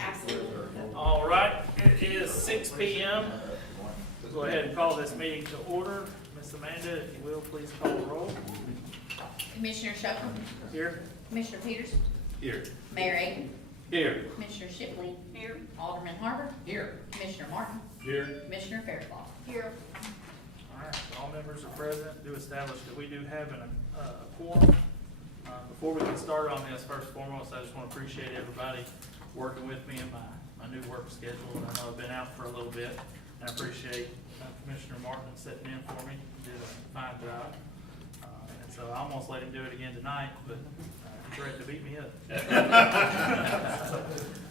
Absolutely. All right, it is 6 p.m. We'll go ahead and call this meeting to order. Ms. Amanda, if you will, please call the roll. Commissioner Shuffle, Here. Commissioner Peters, Here. Mayor Aiken, Here. Commissioner Shipley, here. Alderman Harper, Here. Commissioner Martin, Here. Commissioner Fairclough. Here. All right, all members are present. Do establish that we do have a quorum. Before we get started on this, first and foremost, I just want to appreciate everybody working with me in my new work schedule. I know I've been out for a little bit, and I appreciate Commissioner Martin sitting in for me. He did a fine job. And so I almost let him do it again tonight, but he's ready to beat me up.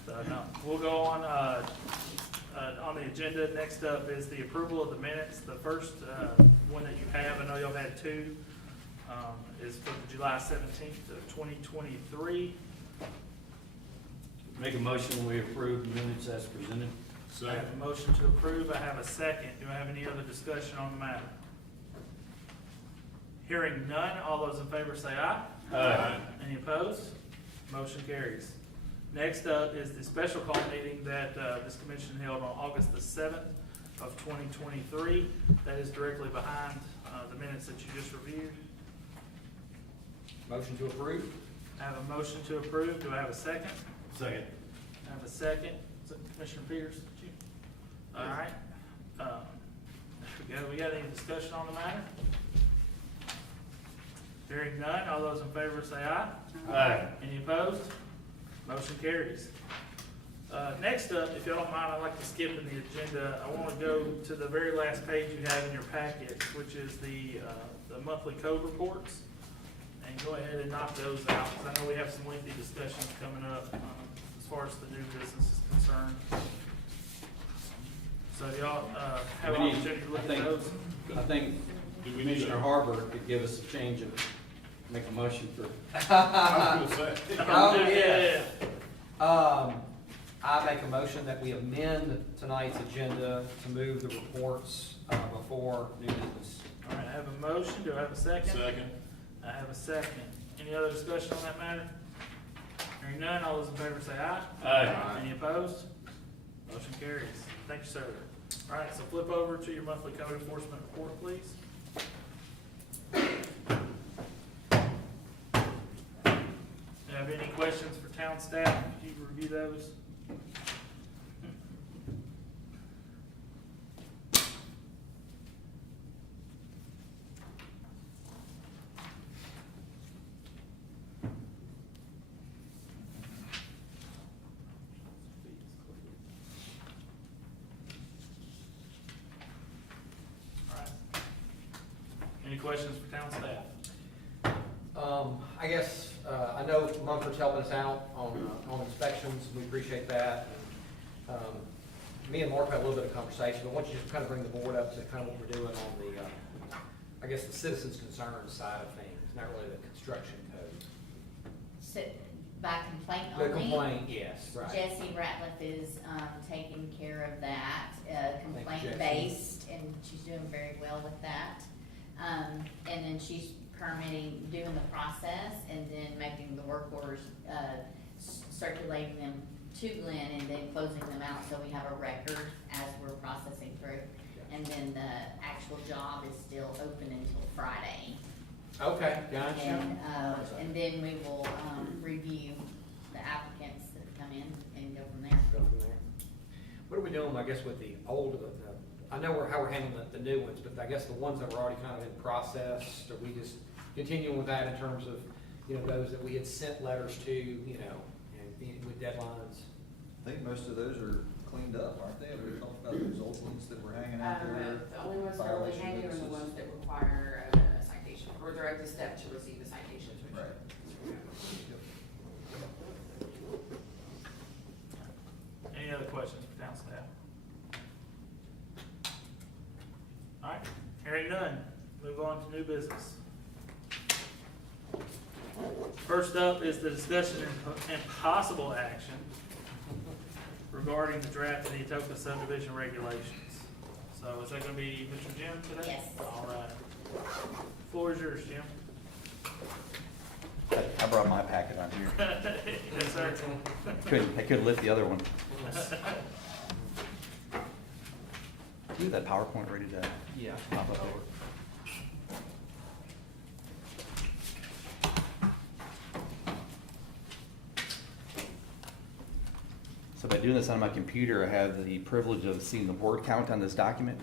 So, no, we'll go on the agenda. Next up is the approval of the minutes. The first one that you have, I know y'all had two, is for the July 17th of 2023. Make a motion, we approve the minutes as presented. I have a motion to approve. I have a second. Do I have any other discussion on the matter? Hearing none, all those in favor say aye. Aye. Any opposed? Motion carries. Next up is the special call meeting that this commission held on August the 7th of 2023. That is directly behind the minutes that you just reviewed. Motion to approve? I have a motion to approve. Do I have a second? Second. I have a second. Is it Commissioner Peters? All right. We got any discussion on the matter? Hearing none, all those in favor say aye. Aye. Any opposed? Motion carries. Next up, if you don't mind, I'd like to skip in the agenda. I want to go to the very last page you have in your packet, which is the monthly code reports, and go ahead and knock those out, because I know we have some lengthy discussions coming up as far as the new business is concerned. So y'all have an opportunity to look at those. I think Commissioner Harper could give us a change of, make a motion for. Oh, yeah. I make a motion that we amend tonight's agenda to move the reports before new business. All right, I have a motion. Do I have a second? Second. I have a second. Any other discussion on that matter? Hearing none, all those in favor say aye. Aye. Any opposed? Motion carries. Thank you, sir. All right, so flip over to your monthly code enforcement report, please. Do you have any questions for town staff? Did you review those? Any questions for town staff? I guess, I know Mumford's helping us out on inspections, we appreciate that. Me and Mark had a little bit of conversation, but why don't you just kind of bring the board up to kind of what we're doing on the, I guess, the citizens' concerns side of things, not really the construction code. So, by complaint The only? complaint, yes, right. Jesse Ratliff is, taking care of that, complaint Jesse. based, and she's doing very well with that. And then she's permitting, doing the process, and then making the work orders, circulating them to Glenn, and then closing them out, so we have a record as we're processing through. And then the actual job is still open until Friday. Okay, gotcha. And then we will, review the applicants that come in and go from there. Go from there. What are we doing, I guess, with the old, I know how we're handling the new ones, but I guess the ones that were already kind of in process, are we just continuing with that in terms of, those that we had sent letters to, and with deadlines? I think most of those are cleaned up, aren't they? We talked about those old ones that were hanging out there. The only ones that are really hanging are the ones that require a citation, or they're at the step to receive the citations. Which Right. Any other questions for town staff? All right, hearing none, move on to new business. First up is the discussion and possible action regarding the draft of the Atoka subdivision regulations. So is that gonna be Mr. Jim today? Yes. All right. Floor is yours, Jim. I brought my packet on here. Yes, sir. I couldn't lift the other one. Do you have that PowerPoint ready to Yeah. pop up over? So by doing this on my computer, I have the privilege of seeing the word count on this document.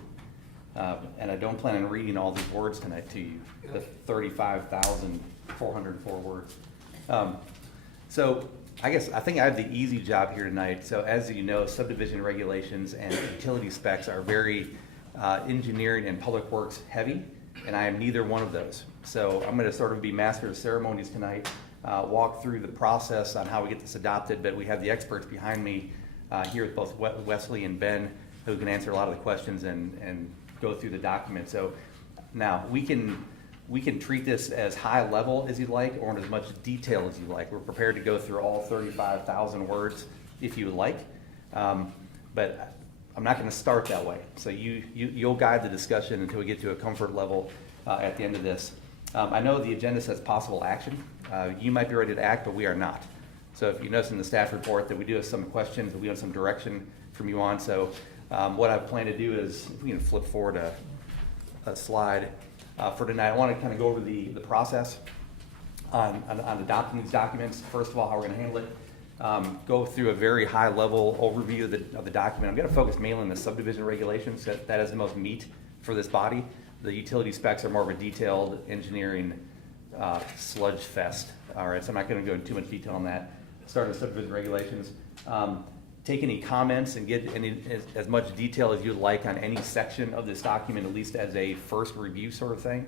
And I don't plan on reading all these words tonight to you, the 35,404 words. So I think I have the easy job here tonight. So as you know, subdivision regulations and utility specs are very engineering and public works heavy, and I am neither one of those. So I'm gonna sort of be master of ceremonies tonight, walk through the process on how we get this adopted, but we have the experts behind me here with both Wesley and Ben who can answer a lot of the questions and go through the document. So now we can treat this as high level as you'd like or in as much detail as you like. We're prepared to go through all 35,000 words if you would like, but I'm not going to start that way. So you'll guide the discussion until we get to a comfort level at the end of this. I know the agenda says possible action. You might be ready to act, but we are not. So if you notice in the staff report that we do have some questions, we have some direction from you on. So what I plan to do is, if we can flip forward a slide for tonight, I want to kind of go over the process on adopting these documents. First of all, how we're going to handle it. Go through a very high level overview of the document. I'm going to focus mainly on the subdivision regulations. That is the most meat for this body. The utility specs are more of a detailed engineering sludge fest. All right, so I'm not going to go into too much detail on that. Start with subdivision regulations. Take any comments and get as much detail as you'd like on any section of this document, at least as a first review sort of thing.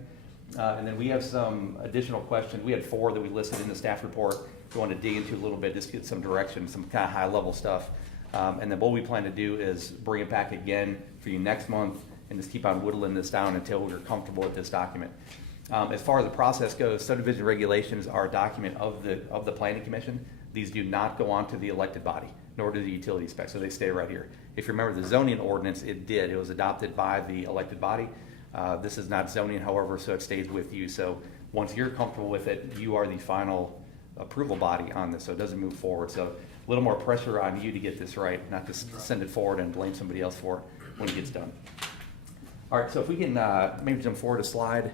And then we have some additional questions. We had 4 that we listed in the staff report. We want to dig into a little bit, just get some direction, some kind of high level stuff. And then what we plan to do is bring it back again for you next month and just keep on whittling this down until we're comfortable with this document. As far as the process goes, subdivision regulations are a document of the Planning Commission. These do not go on to the elected body, nor do the utility specs, so they stay right here. If you remember the zoning ordinance, it was adopted by the elected body. This is not zoning, however, so it stays with you. So once you're comfortable with it, you are the final approval body on this, so it doesn't move forward. So a little more pressure on you to get this right, not to send it forward and blame somebody else for it when it gets done. All right, so if we can maybe jump forward a slide.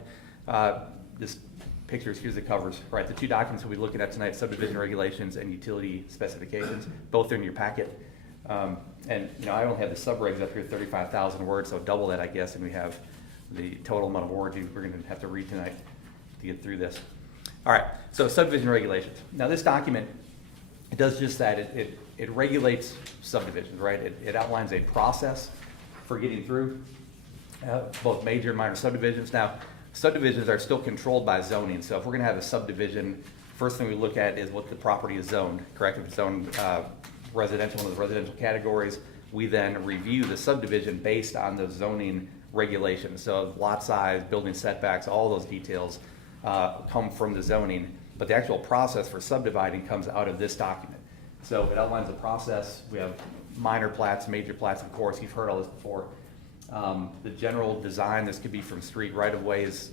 This pictures, here's the covers, right? The 2 documents we'll be looking at tonight, subdivision regulations and utility specifications, both are in your packet. And I only have the subregs up here, 35,000 words, so double that, I guess, and we have the total amount of words we're going to have to read tonight to get through this. All right, so subdivision regulations. Now this document, it does just that. It regulates subdivisions, right? It outlines a process for getting through both major and minor subdivisions. Now, subdivisions are still controlled by zoning, so if we're going to have a subdivision, first thing we look at is what the property is zoned, correct? If it's zoned residential, one of the residential categories, we then review the subdivision based on the zoning regulations. So lot size, building setbacks, all those details come from the zoning, but the actual process for subdividing comes out of this document. So it outlines the process. We have minor plats, major plats, of course, you've heard all this before. The general design, this could be from street right-of-ways,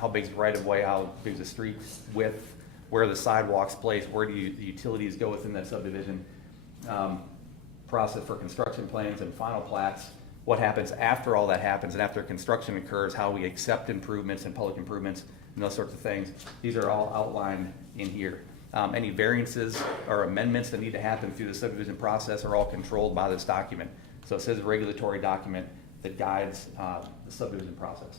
how big is the right-of-way, how big is the street width, where are the sidewalks placed, where do the utilities go within that subdivision, process for construction plans and final plats, what happens after all that happens and after construction occurs, how we accept improvements and public improvements and those sorts of things. These are all outlined in here. Any variances or amendments that need to happen through the subdivision process are all controlled by this document. So it says a regulatory document that guides the subdivision process.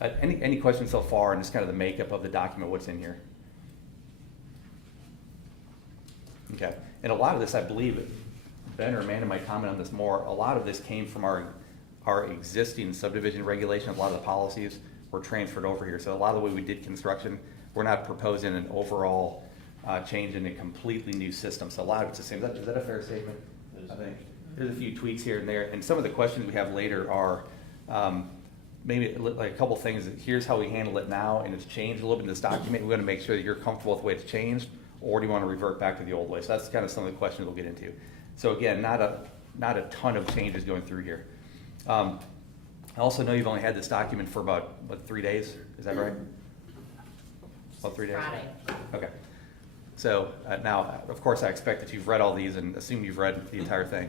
Any questions so far, and just kind of the makeup of the document, what's in here? Okay, and a lot of this, I believe, Ben or Amanda might comment on this more, a lot of this came from our existing subdivision regulation. A lot of the policies were transferred over here. So a lot of the way we did construction, we're not proposing an overall change in a completely new system. So a lot of it's the same. Is that a fair statement? I think. There's a few tweaks here and there, and some of the questions we have later are maybe like a couple things. Here's how we handle it now, and it's changed a little bit in this document. We want to make sure that you're comfortable with the way it's changed, or do you want to revert back to the old way? So that's kind of some of the questions we'll get into. So again, not a ton of changes going through here. I also know you've only had this document for about, 3 days? Is that right? About 3 days? Friday. Okay. So now, of course, I expect that you've read all these and assume you've read the entire thing.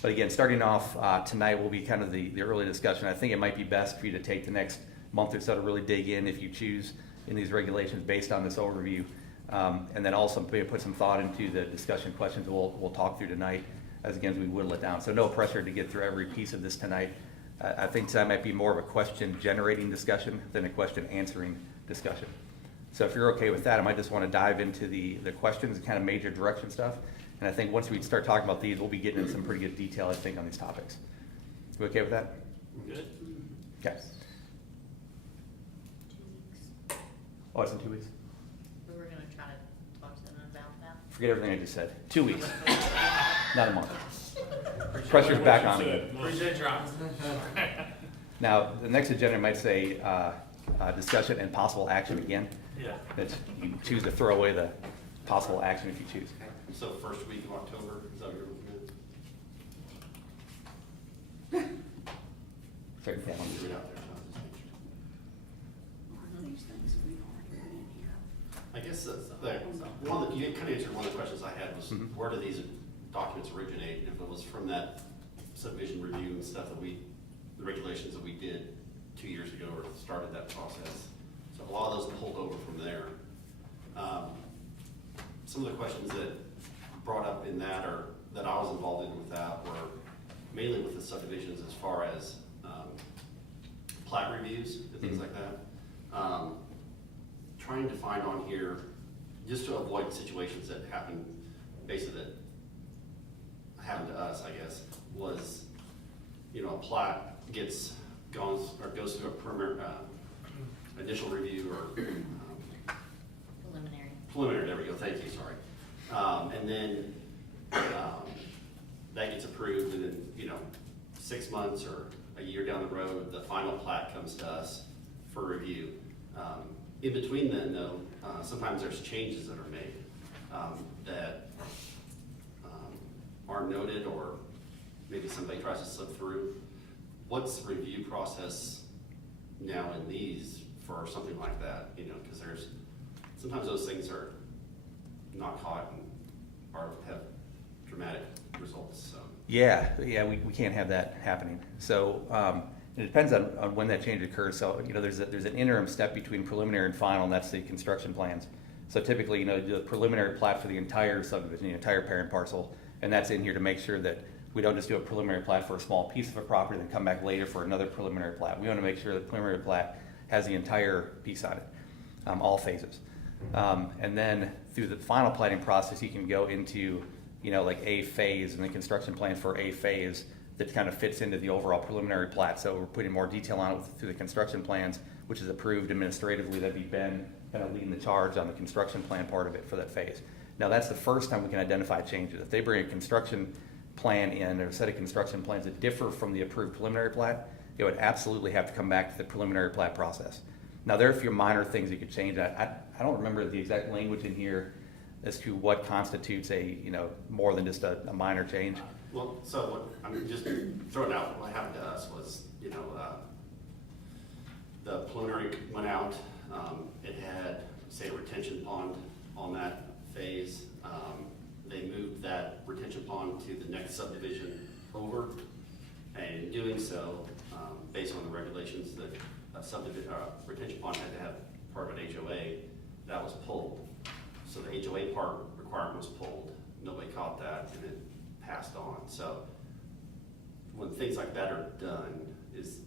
But again, starting off tonight will be kind of the early discussion. I think it might be best for you to take the next month or so to really dig in if you choose in these regulations based on this overview. And then also maybe put some thought into the discussion questions we'll talk through tonight as again as we whittle it down. So no pressure to get through every piece of this tonight. I think tonight might be more of a question generating discussion than a question answering discussion. So if you're okay with that, I might just want to dive into the questions and kind of major direction stuff. And I think once we start talking about these, we'll be getting into some pretty good detail, I think, on these topics. You okay with that? Good. Okay. 2 weeks. Oh, it's in 2 weeks? We were gonna try to talk to them about that. Forget everything I just said. 2 weeks, not a month. Pressure's back on me. Appreciate your honesty. Now, the next agenda might say discussion and possible action again. Yeah. That you choose to throw away the possible action if you choose. So first week of October, is that what you're looking Sorry, at? I'll leave it out there, it's not just changed. I guess one of the, you kind of answered one of the questions I had was, where do these documents originate? If it was from that subdivision review and stuff that the regulations that we did 2 years ago or started that process. So a lot of those pulled over from there. Some of the questions that brought up in that or that I was involved in with that were mainly with the subdivisions as far as plat reviews and things like that. Trying to find on here, just to avoid situations that happen, basically that happened to us, I guess, was, a plat goes through a initial review or preliminary, there we go, thank you, sorry. And then that gets approved and then, 6 months or a year down the road, the final plat comes to us for review. In between then though, sometimes there's changes that are made that are noted or maybe somebody tries to slip through. What's the review process now in these for something like that? Because sometimes those things are not caught and have dramatic results. So. Yeah, we can't have that happening. So it depends on when that change occurs. So there's an interim step between preliminary and final, and that's the construction plans. So typically, the preliminary plat for the entire subdivision, the entire parent parcel, and that's in here to make sure that we don't just do a preliminary plat for a small piece of a property and then come back later for another preliminary plat. We want to make sure that preliminary plat has the entire piece on it, all phases. And then through the final planning process, you can go into, like a phase and the construction plan for a phase that kind of fits into the overall preliminary plat. So we're putting more detail on it through the construction plans, which is approved administratively. That'd be Ben kind of leading the charge on the construction plan part of it for that phase. Now that's the first time we can identify changes. If they bring a construction plan in or a set of construction plans that differ from the approved preliminary plat, it would absolutely have to come back to the preliminary plat process. Now there are a few minor things you could change. I don't remember the exact language in here as to what constitutes a, more than just a minor change. Well, so just throwing out what happened to us was, the preliminary went out. It had, say, a retention pond on that phase. They moved that retention pond to the next subdivision over, and in doing so, based on the regulations that a retention pond had to have part of an HOA, that was pulled. So the HOA part requirement was pulled. Nobody caught that, and it passed on. So when things like that are done, is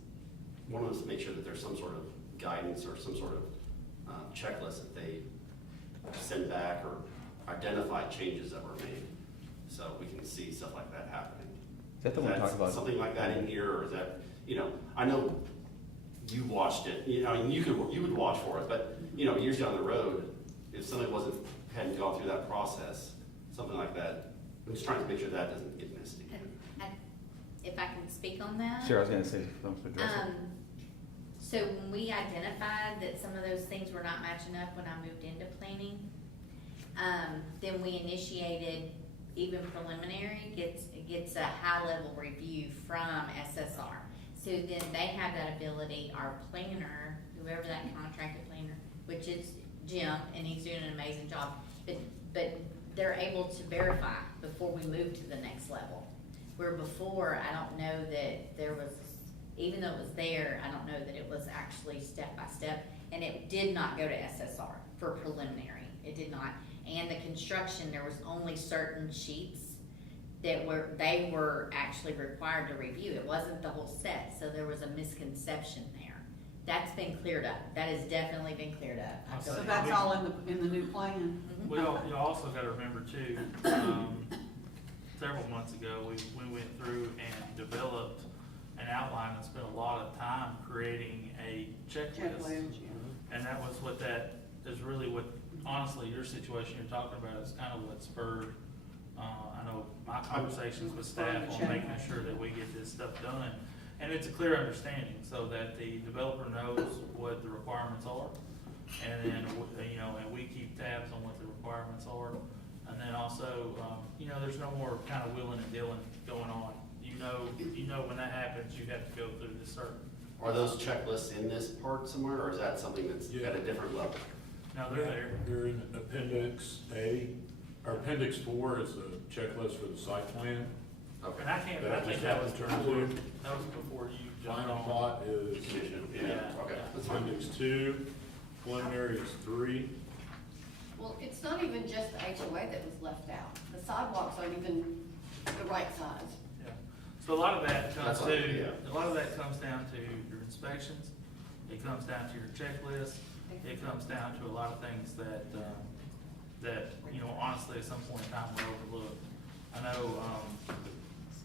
one of us to make sure that there's some sort of guidance or some sort of checklist that they send back or identify changes that were made, so we can see stuff like that happening. Is that the one we talked about? Something like that in here, or is that, I know you watched it, you would watch for it, but, years down the road, if somebody hadn't gone through that process, something like that, I'm just trying to make sure that doesn't get missed again. If I can speak on that? Sure, I was going to say something to address it. So when we identified that some of those things were not matching up when I moved into planning, then we initiated, even preliminary, gets a high-level review from SSR. So then they have that ability, our planner, whoever that contracted planner, which is Jim, and he's doing an amazing job, but but they're able to verify before we move to the next level. Where before, I don't know that there was, even though it was there, I don't know that it was actually step by step. And it did not go to SSR for preliminary, it did not. And the construction, there was only certain sheets that they were actually required to review. It wasn't the whole set, so there was a misconception there. That's been cleared up. That has definitely been cleared up. I So feel So like- that's all in the new plan? Mhm. Well, you also gotta remember too, several months ago, we went through and developed an outline and spent a lot of time creating a checklist. Checklist, yeah. And that was what that is really what, honestly, your situation you're talking about is kind of what spurred, I know my conversations with staff on making sure that we get this stuff done. And it's a clear understanding so that the developer knows what the requirements are. And then, and we keep tabs on what the requirements are. And then also, there's no more kind of wheeling and dealing going on. You know when that happens, you have to go through this certain. Are those checklists in this part somewhere, or is that something that's at a different level? No, they're there. They're in Appendix A. Our Appendix 4 is the checklist for the site plan. Okay. And I think that was before you jumped Final on. plot is Commission, Yeah. yeah, okay, that's fine. Appendix 2, preliminary is 3. Well, it's not even just the HOA that was left out. The sidewalks aren't even the right size. Yeah. So a lot of that comes That's like, yeah. a lot of that comes down to your inspections, it comes down to your checklist, it comes down to a lot of things that, honestly, at some point in time, we'll overlook. I know,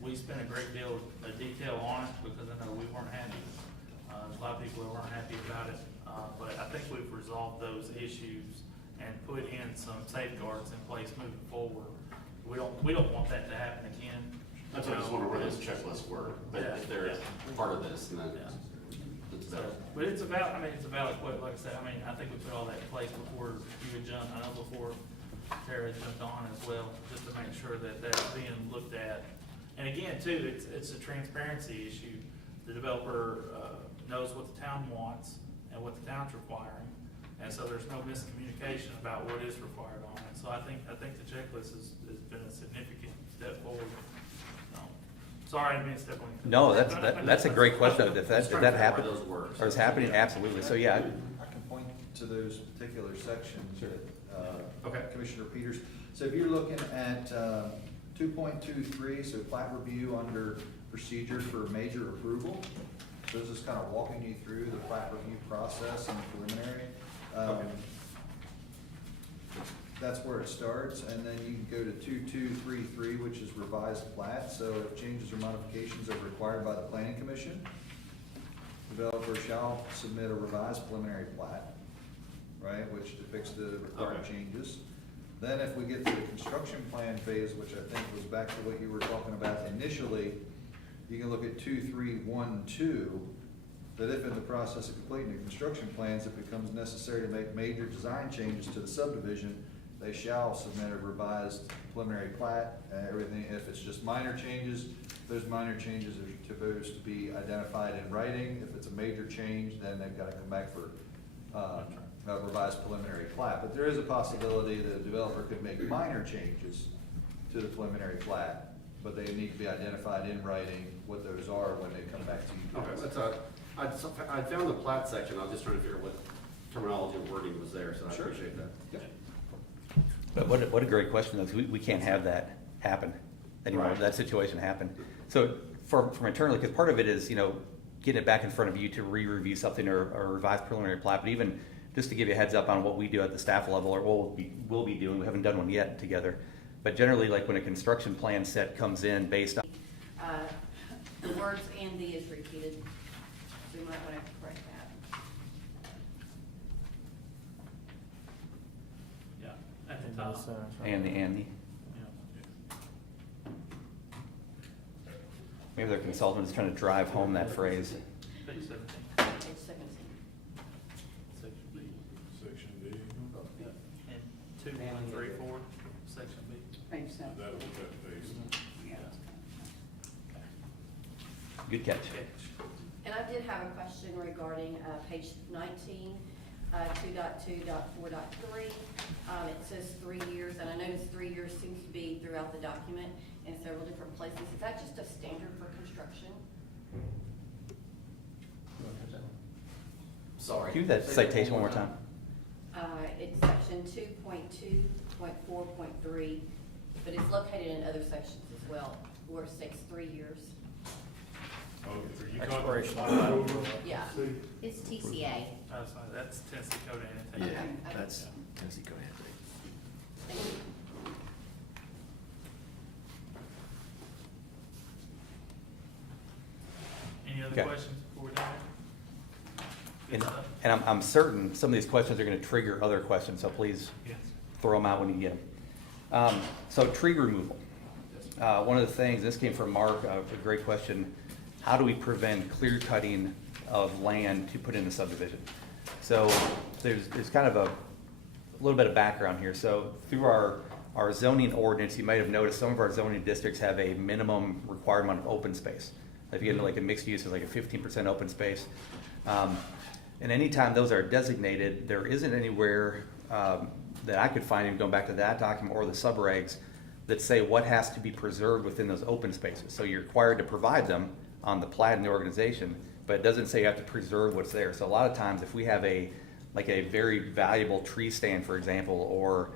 we spent a great deal of detail on it, because I know we weren't happy. There's a lot of people that weren't happy about it, but I think we've resolved those issues and put in some safeguards in place moving forward. We don't want that to happen again. That's why I just wonder where those checklists were, but if they're part of this, then it's So, better. but it's a valid quote, like I said, I think we put all that in place before you had jumped, I know before Tara had jumped on as well, just to make sure that that's being looked at. And again, too, it's a transparency issue. The developer, knows what the town wants and what the town's requiring, and so there's no miscommunication about what is required on it. So I think the checklist has been a significant step forward. Sorry, I didn't mean to step on you. No, that's a great question. If Just that trying to figure out happened, where those were. or is happening, absolutely. So, yeah, I can point to those particular sections that, Okay. Commissioner Peters. So if you're looking at, 2.23, so plat review under procedures for major approval. So this is kind of walking you through the plat review process and preliminary. Okay. That's where it starts, and then you can go to 2233, which is revised plat. So if changes or modifications are required by the planning commission, developer shall submit a revised preliminary plat, right, which depicts the required Okay. changes. Then if we get to the construction plan phase, which I think was back to what you were talking about initially, you can look at 2312, that if in the process of completing the construction plans, it becomes necessary to make major design changes to the subdivision, they shall submit a revised preliminary plat, everything, if it's just minor changes, those minor changes are supposed to be identified in writing. If it's a major change, then they've got to come back for, a revised preliminary plat. But there is a possibility that a developer could make minor changes to the preliminary plat, but they need to be identified in writing what those are when they come back to you. Okay, that's I found the plat section, I was just trying to figure out what terminology and wording was there, so I Sure. appreciate that. Yep. but what a great question, though, 'cause we can't have that happen anymore, Right. that situation happen. So from internally, because part of it is, getting it back in front of you to re-review something or revise preliminary plat, but even just to give you a heads up on what we do at the staff level, or we'll be doing, we haven't done one yet together. But generally, like when a construction plan set comes in based on, The words "and the" is repeated, so you might want to correct that. Yeah, at the top. Andy, Yeah. maybe their consultant is trying to drive home that phrase. Page 17, Page 17. section B. Section D, And 2134, section B. Page 7. that was that phase. Yeah. Good catch. And I did have a question regarding page 19, 2.2.4.3. It says 3 years, and I know says 3 years seems to be throughout the document in several different places. Is that just a standard for construction? Sorry. Can you do that citation one more time? It's section 2.2.4.3, but it's located in other sections as well, where it states 3 years. Oh, are you Expiration. talking? Yeah. It's TCA. That's Tennessee Code Okay. Annotated. That's Tennessee Code. Thank you. Any other Okay. questions before we dive in? And, Good stuff. and I'm certain some of these questions are gonna trigger other questions, so please Yes. throw them out when you get them. So tree removal. One of the things, this came from Mark, a great question, how do we prevent clear cutting of land to put in a subdivision? So there's kind of a little bit of background here. So through our zoning ordinance, you might have noticed some of our zoning districts have a minimum required amount of open space. If you get into like a mixed use, it's like a 15% open space. And anytime those are designated, there isn't anywhere that I could find, even going back to that document or the subregs, that say what has to be preserved within those open spaces. So you're required to provide them on the plat in the organization, but it doesn't say you have to preserve what's there. So a lot of times if we have a very valuable tree stand, for example, or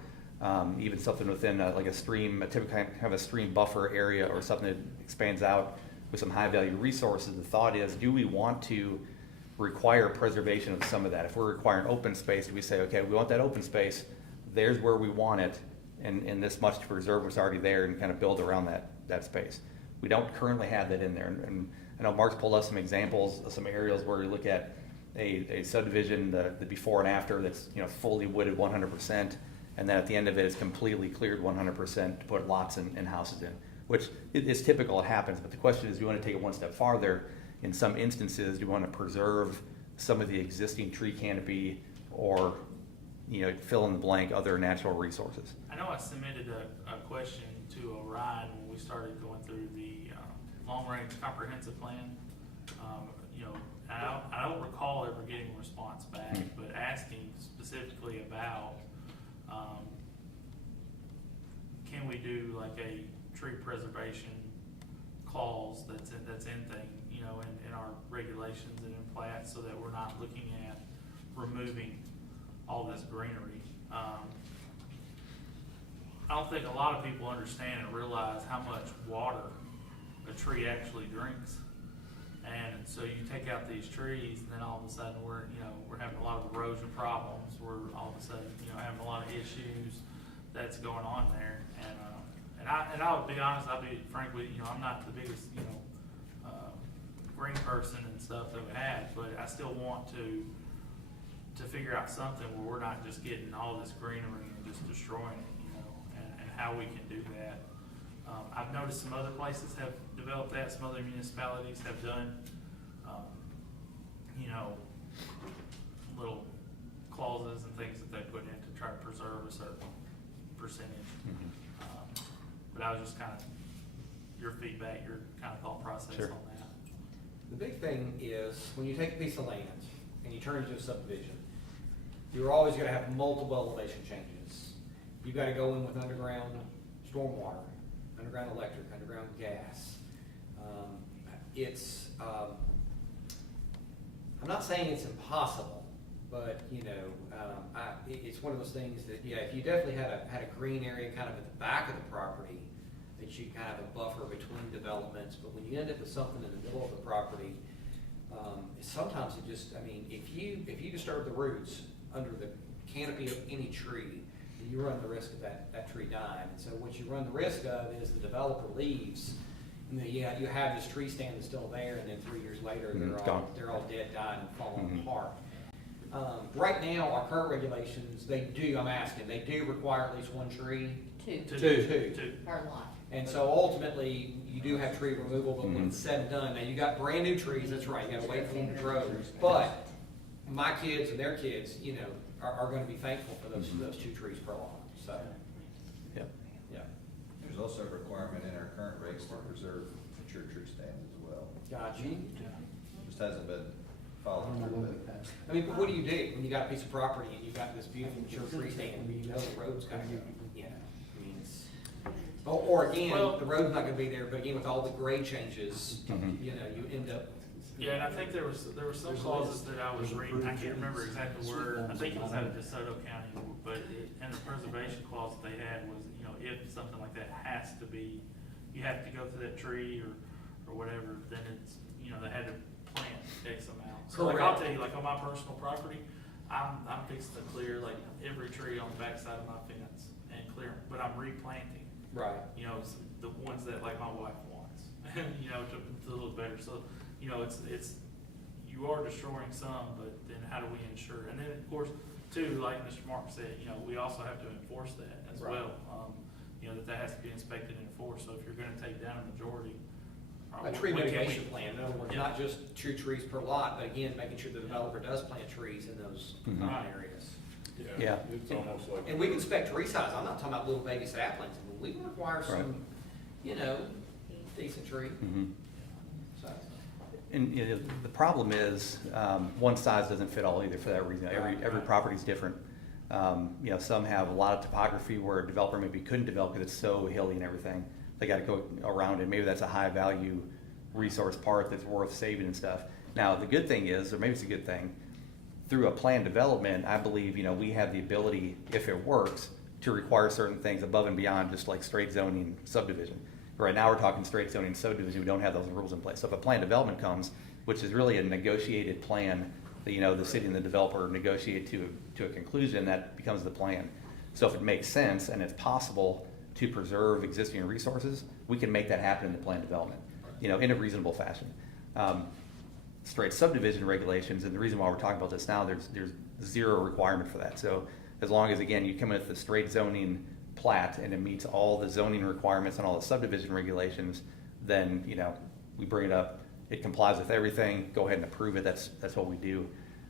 even something within like a stream, a typical kind of a stream buffer area or something that expands out with some high value resources, the thought is, do we want to require preservation of some of that? If we're requiring open space, do we say, okay, we want that open space, there's where we want it, and this much to preserve what's already there and kind of build around that space. We don't currently have that in there. And I know Mark's pulled up some examples of some areas where you look at a subdivision, the before and after that's, you know, fully wooded 100%, and then at the end of it is completely cleared 100% to put lots and houses in, which is typical, it happens. But the question is, do you want to take it one step farther? In some instances, do you want to preserve some of the existing tree canopy, or, you know, fill in the blank, other natural resources? I know I submitted a question to Orion when we started going through the long-range comprehensive plan. You know, I don't recall ever getting a response back, but asking specifically about, can we do like a tree preservation clause that's in thing, you know, in our regulations and in plats, so that we're not looking at removing all this greenery. I don't think a lot of people understand and realize how much water a tree actually drinks. And so you take out these trees, and then all of a sudden we're having a lot of erosion problems. We're all of a sudden, you know, having a lot of issues that's going on there. And I'll be honest, I'll be frank with you, I'm not the biggest, green person and stuff that we have, but I still want to figure out something where we're not just getting all this greenery and just destroying it, you know, and how we can do that. I've noticed some other places have developed that, some other municipalities have done, you know, little clauses and things that they put in to try to preserve a certain percentage. But I was just kind of, your feedback, your kind of thought process Sure. on that. The big thing is, when you take a piece of land and you turn it into a subdivision, you're always gonna have multiple elevation changes. You've gotta go in with underground stormwater, underground electric, underground gas. I'm not saying it's impossible, but, you know, it's one of those things that, yeah, if you definitely had a green area kind of at the back of the property, that you kind of have a buffer between developments, but when you end up with something in the middle of the property, sometimes it just, I mean, if you disturb the roots under the canopy of any tree, you run the risk of that tree dying. And so what you run the risk of is the developer leaves, and then you have this tree stand that's still there, and then 3 years later, they're all dead, dying, and falling apart. Right now, our current regulations, they do require at least one tree. Two. Per lot. And so ultimately, you do have tree removal, but when it's said and done, now you got brand new trees, that's right, you gotta wait for them to grow. But my kids and their kids, you know, are gonna be thankful for those 2 trees per lot, so. Yep. Yeah. There's also a requirement in our current regs to preserve mature tree stands as well. Gotcha. Just hasn't been followed through with. I mean, but what do you do when you got a piece of property and you've got this beautiful mature tree stand, and you know the road's gonna go, you know? I mean, Or again, Well- the road's not gonna be there, but again, with all the grade changes, Mhm. you know, you end up. Yeah, and I think there were some clauses that I was reading, I can't remember exactly where, I think it was out of DeSoto County, but and the preservation clause that they had was, you know, if something like that has to be, you have to go through that tree or whatever, then it's, you know, they had to plant X amount. So like, I'll Correct. tell you, like on my personal property, I'm fixing to clear like every tree on the backside of my fence and clear, but I'm replanting. Right. You know, the ones that like my wife wants, you know, to look better. So, you know, it's, you are destroying some, but then how do we ensure? And then, of course, too, like Mr. Mark said, you know, we also have to enforce that as Right. well. You know, that has to be inspected and enforced. So if you're gonna take down a majority. A tree when can we- mitigation plan, in other words, Yeah. not just 2 trees per lot, but again, making sure the developer does plant trees in those Mhm. common areas. Yeah. It's almost like. And we can spec tree size, I'm not talking about little baby saplings, we can require Right. some, you know, decent tree Mhm. size. And, you know, the problem is, one size doesn't fit all either for that reason. Every property's different. You know, some have a lot of topography where a developer maybe couldn't develop because it's so hilly and everything. They gotta go around it. Maybe that's a high value resource part that's worth saving and stuff. Now, the good thing is, or maybe it's a good thing, through a planned development, I believe, you know, we have the ability, if it works, to require certain things above and beyond just like straight zoning subdivision. Right now, we're talking straight zoning subdivision, we don't have those rules in place. So if a planned development comes, which is really a negotiated plan, that, you know, the city and the developer negotiate to a conclusion, that becomes the plan. So if it makes sense and it's possible to preserve existing resources, we can make that happen in the planned development, you know, in a reasonable fashion. Straight subdivision regulations, and the reason why we're talking about this now, there's zero requirement for that. So as long as, again, you come in with the straight zoning plat and it meets all the zoning requirements and all the subdivision regulations, then, you know, we bring it up, it complies with everything, go ahead and approve it, that's what we do.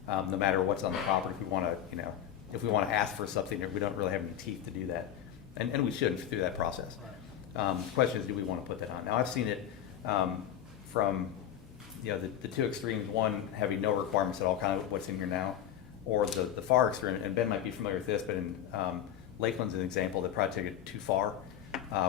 No matter what's on the property, if we wanna, you know, if we wanna ask for something, we don't really have any teeth to do that. And we shouldn't through that process. The question is, do we wanna put that on? Now, I've seen it, from, you know, the two extremes, one having no requirements at all, kind of what's in here now, or the far extreme, and Ben might be familiar with this, but in Lakeland's an example that probably took it too far.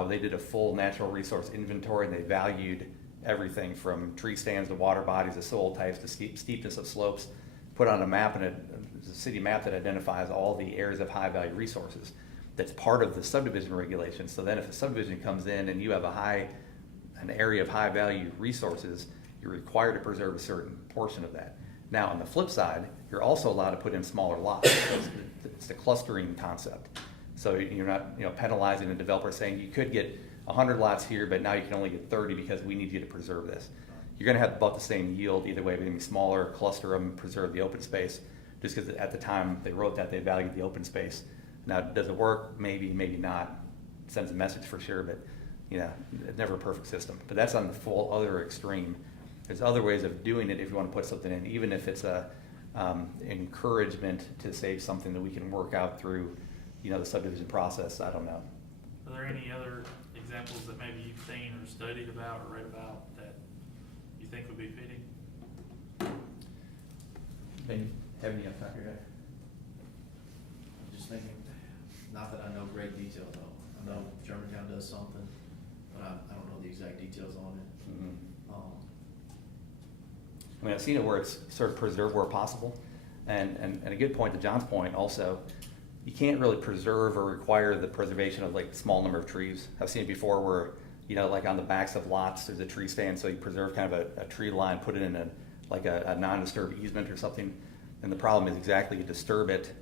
They did a full natural resource inventory and they valued everything from tree stands to water bodies to soil types to steepness of slopes, put on a map, and a city map that identifies all the areas of high value resources. That's part of the subdivision regulations. So then if a subdivision comes in and you have an area of high value resources, you're required to preserve a certain portion of that. Now, on the flip side, you're also allowed to put in smaller lots. It's the clustering concept. So you're not, you know, penalizing a developer saying you could get 100 lots here, but now you can only get 30 because we need you to preserve this. You're gonna have about the same yield either way. We're gonna be smaller, cluster them, preserve the open space, just because at the time they wrote that, they valued the open space. Now, does it work? Maybe, maybe not. It sends a message for sure, but, you know, it's never a perfect system. But that's on the full other extreme. There's other ways of doing it if you want to put something in, even if it's a encouragement to save something that we can work out through, you know, the subdivision process. I don't know. Are there any other examples that maybe you've seen or studied about or read about that you think would be fitting? Ben, have any off the top of your head? I'm just thinking, not that I know great detail though. I know Germantown does something, but I don't know the exact details on it. Mhm. I mean, I've seen it where it's sort of preserved where possible. And a good point to John's point also, you can't really preserve or require the preservation of like small number of trees. I've seen it before where, you know, like on the backs of lots, there's a tree stand, so you preserve kind of a tree line, put it in a non-disturbed easement or something. And the problem is exactly you disturb it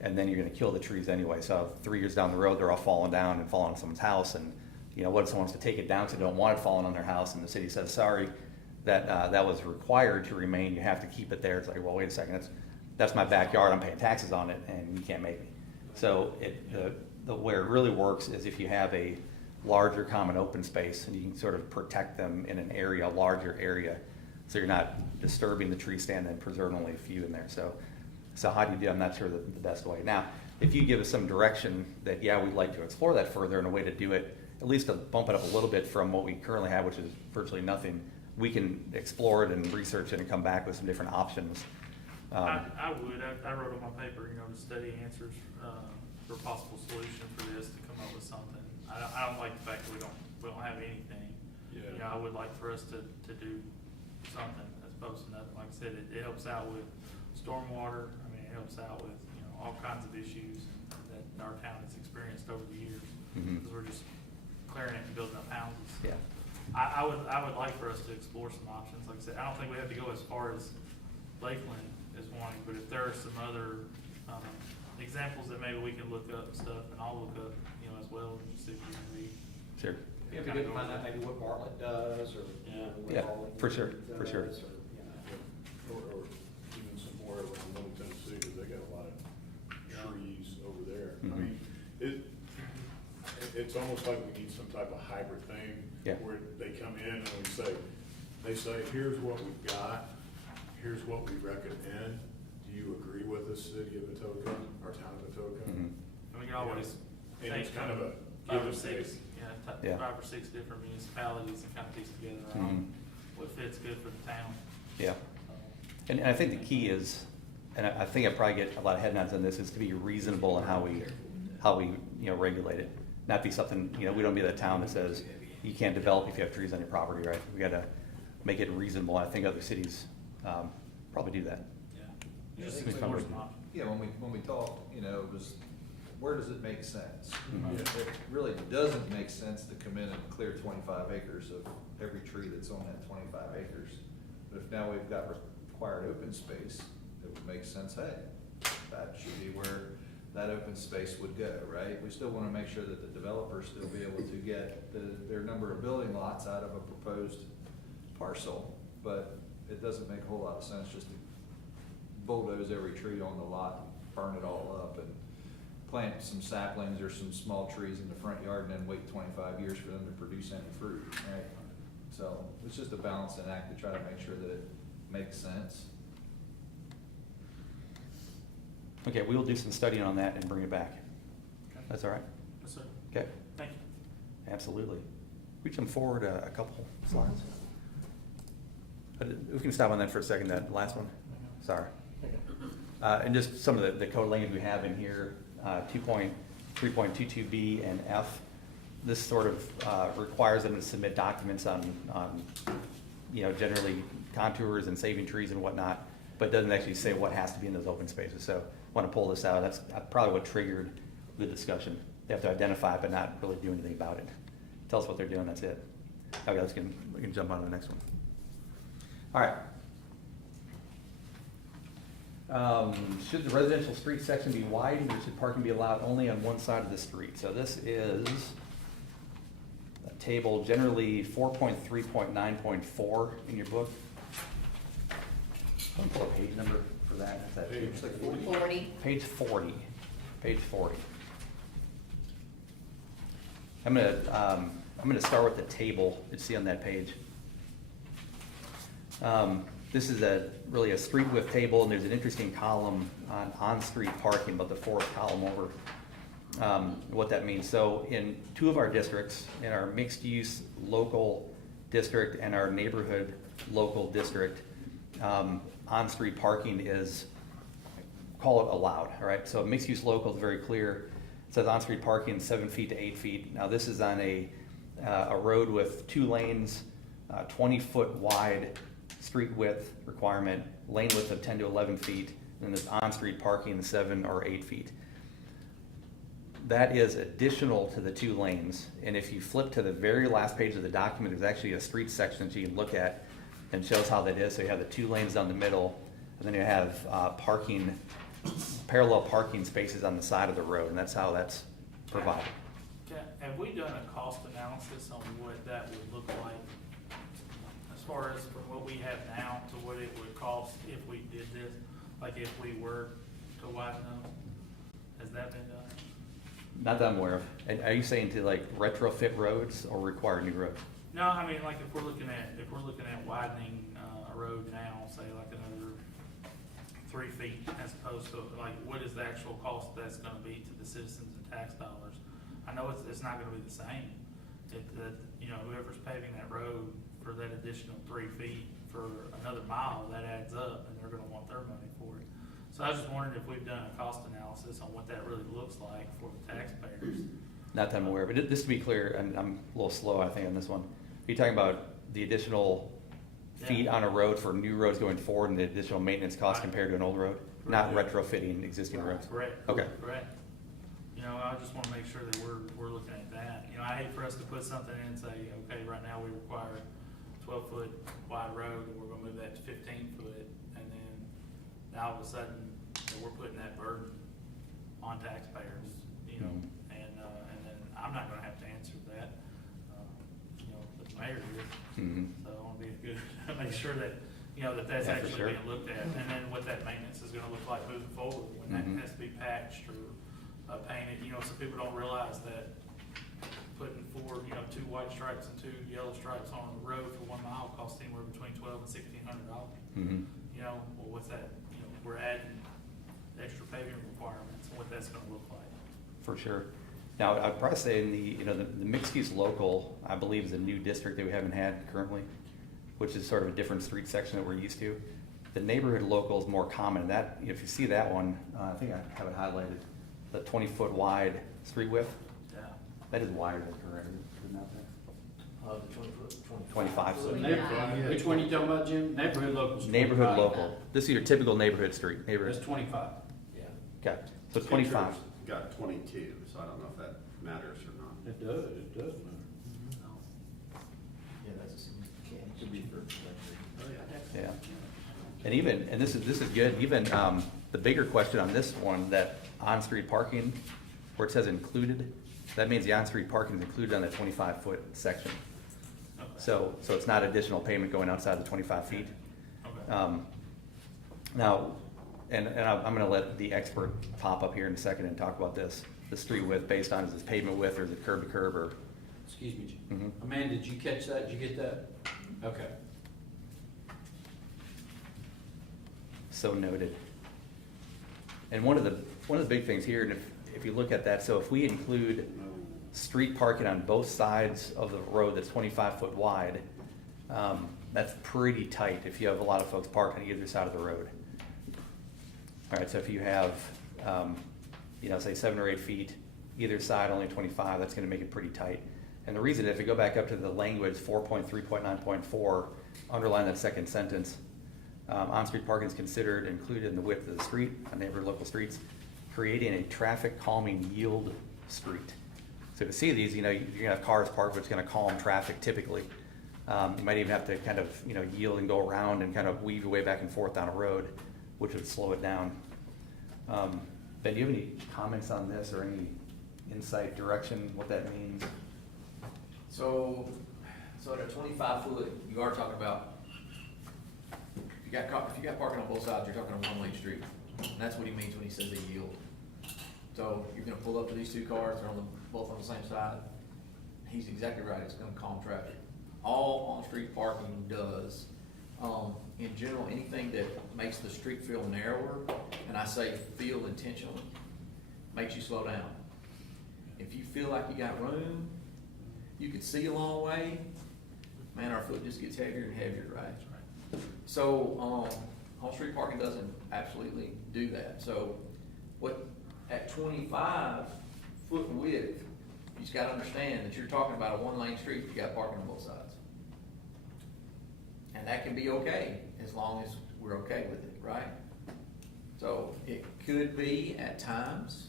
and then you're gonna kill the trees anyway. So 3 years down the road, they're all falling down and falling on someone's house. And, you know, what if someone wants to take it down because they don't want it falling on their house and the city says, sorry, that was required to remain, you have to keep it there. It's like, well, wait a second, that's my backyard, I'm paying taxes on it, and you can't make me. So where it really works is if you have a larger common open space and you can sort of protect them in an area, a larger area, so you're not disturbing the tree stand and preserving only a few in there. So how do you do? I'm not sure the best way. Now, if you give us some direction that, yeah, we'd like to explore that further and a way to do it, at least to bump it up a little bit from what we currently have, which is virtually nothing, we can explore it and research it and come back with some different options. I would. I wrote on my paper, you know, to study answers for a possible solution for this, to come up with something. I don't like the fact that we I would like for us to do something as opposed to nothing. Like I said, it helps out with stormwater, I mean, it helps out with, you know, all kinds of issues that our town has experienced over the years. Mhm. Because we're just clearing it and building up houses. Yeah. I would like for us to explore some options. Like I said, I don't think we have to go as far as Lakeland is wanting, but if there are some other, examples that maybe we can look up and stuff, and I'll look up, you know, as well, and just see if we can read. Sure. It'd be good to find out maybe what Bartlett does, or, you know, what Yeah, Arlington for sure, for sure. does, or, you know. Or even somewhere around Middle Tennessee, because they got a lot of trees over there. I Mhm. mean, it's almost like we need some type of hybrid thing. Yeah. Where they come in and they say, here's what we've got, here's what we recommend. Do you agree with the city of Atoka, our town of Atoka? Mhm. And we can always And take it's kind of a five give or and six, take. Yeah. 5 or 6 different municipalities and kind of piece together Mhm. on what fits good for the town. Yeah. And I think the key is, and I think I probably get a lot of head nods on this, is to be reasonable in how we, you know, regulate it. Not be something, you know, we don't be the town that says, you can't develop if you have trees on your property, right? We gotta make it reasonable. I think other cities, probably do that. Yeah. Just Yeah, explore we some found- options. Yeah, when we talk, you know, it was, where does it make sense? Mhm. It really doesn't make sense to come in and clear 25 acres of every tree that's on that 25 acres. But if now we've got required open space, it would make sense, hey, that should be where that open space would go, right? We still wanna make sure that the developers still be able to get their number of building lots out of a proposed parcel, but it doesn't make a whole lot of sense just to bulldoze every tree on the lot, burn it all up, and plant some saplings or some small trees in the front yard and then wait 25 years for them to produce any fruit, right? So it's just a balancing act to try to make sure that it makes sense. Okay, we will do some studying on that and bring it back. Okay. That's all right? Yes, sir. Okay, Thank you. absolutely. We jump forward a couple slides. We can stop on that for a second, that last one. Sorry. And just some of the code language we have in here, 2.3.22B and F. This sort of requires them to submit documents on, you know, generally contours and saving trees and whatnot, but doesn't actually say what has to be in those open spaces. So I want to pull this out. That's probably what triggered the discussion. They have to identify it, but not really do anything about it. Tell us what they're doing, that's it. Okay, we can jump on to the next one. All right. Should the residential street section be widened, or should parking be allowed only on one side of the street? So this is a table, generally 4.3.9.4 in your book. I'm gonna pull a page number for that. Is that It's like 40. 40. Page 40. Page 40. I'm gonna start with the table that you see on that page. This is really a street width table, and there's an interesting column on-street parking, about the fourth column over. What that means. So in 2 of our districts, in our mixed-use local district and our neighborhood local district, on-street parking is, call it allowed, all right? So mixed-use local is very clear. It says on-street parking 7 feet to 8 feet. Now this is on a road with 2 lanes, 20-foot wide street width requirement, lane width of 10 to 11 feet, and there's on-street parking 7 or 8 feet. That is additional to the 2 lanes, and if you flip to the very last page of the document, there's actually a street section that you can look at and shows how that is. So you have the 2 lanes down the middle, and then you have parallel parking spaces on the side of the road, and that's how that's provided. Have we done a cost analysis on what that would look like? As far as from what we have now to what it would cost if we did this, like if we were to widen those? Has that been done? Not that I'm aware of. And are you saying to like retrofit roads or require new roads? No, I mean, like if we're looking at widening a road now, say like another 3 feet, as opposed to like, what is the actual cost that's gonna be to the citizens and tax dollars? I know it's not gonna be the same. You know, whoever's paving that road for that additional 3 feet for another mile, that adds up, and they're gonna want their money for it. So I was just wondering if we've done a cost analysis on what that really looks like for the taxpayers. Not that I'm aware of. But just to be clear, and I'm a little slow, I think, on this one. Are you talking about the additional feet Yeah. on a road for new roads going forward and the additional maintenance costs Right. compared to an old road? Not Right. retrofitting existing roads? Correct. Okay. Correct. You know, I just wanna make sure that we're looking at that. You know, I hate for us to put something in and say, okay, right now we require 12-foot wide road, and we're gonna move that to 15-foot, and then now all of a sudden, you know, we're putting that burden on taxpayers, you know, Mhm. and then I'm not gonna have to answer that, you know, the mayor is. Mhm. So I wanna be good, make sure that, you know, that's Yeah, for actually sure. being looked at, and then what that maintenance is gonna look like moving forward, when Mhm. that has to be patched or painted, you know, so people don't realize that putting four, you know, 2 white stripes and 2 yellow stripes on the road for 1 mile costs anywhere between $1,200 and $1,600. Mhm. You know, well, what's that, you know, we're adding extra paving requirements, and what that's gonna look like. For sure. Now, I'd probably say in the, you know, the mixed use local, I believe is a new district that we haven't had currently, which is sort of a different street section that we're used to. The neighborhood local is more common. That, if you see that one, I think I have it highlighted, the 20-foot wide street width, Yeah. that is wider than current, isn't that there? The 20-foot, 25. So Yeah. neighborhood, which one you talking about, Jim? Neighborhood locals? Neighborhood 25. local. This is your typical neighborhood street, neighborhood. That's 25, yeah. Okay, so 25. Pictures Got 22, so I don't know if that matters or not. It does matter. Yeah, that's a significant, could be for. Yeah. And even, and this is good, even, the bigger question on this one, that on-street parking, where it says included, that means the on-street parking is included on the 25-foot section. Okay. So it's not additional payment going outside the 25 feet. Okay. Now, and I'm gonna let the expert pop up here in a second and talk about this, the street width based on, is it pavement width or is it curb to curb or? Excuse me, Jim. Mhm. Amanda, did you catch that? Did you get that? Okay. So noted. And one of the big things here, and if you look at that, so if we include street parking on both sides of the road that's 25-foot wide, that's pretty tight if you have a lot of folks parked on either side of the road. All right, so if you have, you know, say 7 or 8 feet, either side only 25, that's gonna make it pretty tight. And the reason, if you go back up to the language 4.3.9.4, underline that second sentence, on-street parking is considered included in the width of the street on neighborhood local streets, creating a traffic calming yield street. So to see these, you know, you're gonna have cars parked, but it's gonna calm traffic typically. You might even have to kind of, you know, yield and go around and kind of weave your way back and forth down a road, which would slow it down. Ben, do you have any comments on this or any insight, direction, what that means? So at a 25-foot, you are talking about, if you got parking on both sides, you're talking on 1-lane street. And that's what he means when he says a yield. So you're gonna pull up to these 2 cars, they're both on the same side. He's exactly right, it's gonna calm traffic. All on-street parking does, in general, anything that makes the street feel narrower, and I say feel intentionally, makes you slow down. If you feel like you got room, you can see a long way, man, our foot just gets heavier and heavier, right? So, on-street parking doesn't absolutely do that. So, at 25-foot width, you just gotta understand that you're talking about a 1-lane street, you got parking on both sides. And that can be okay, as long as we're okay with it, right? So, it could be at times,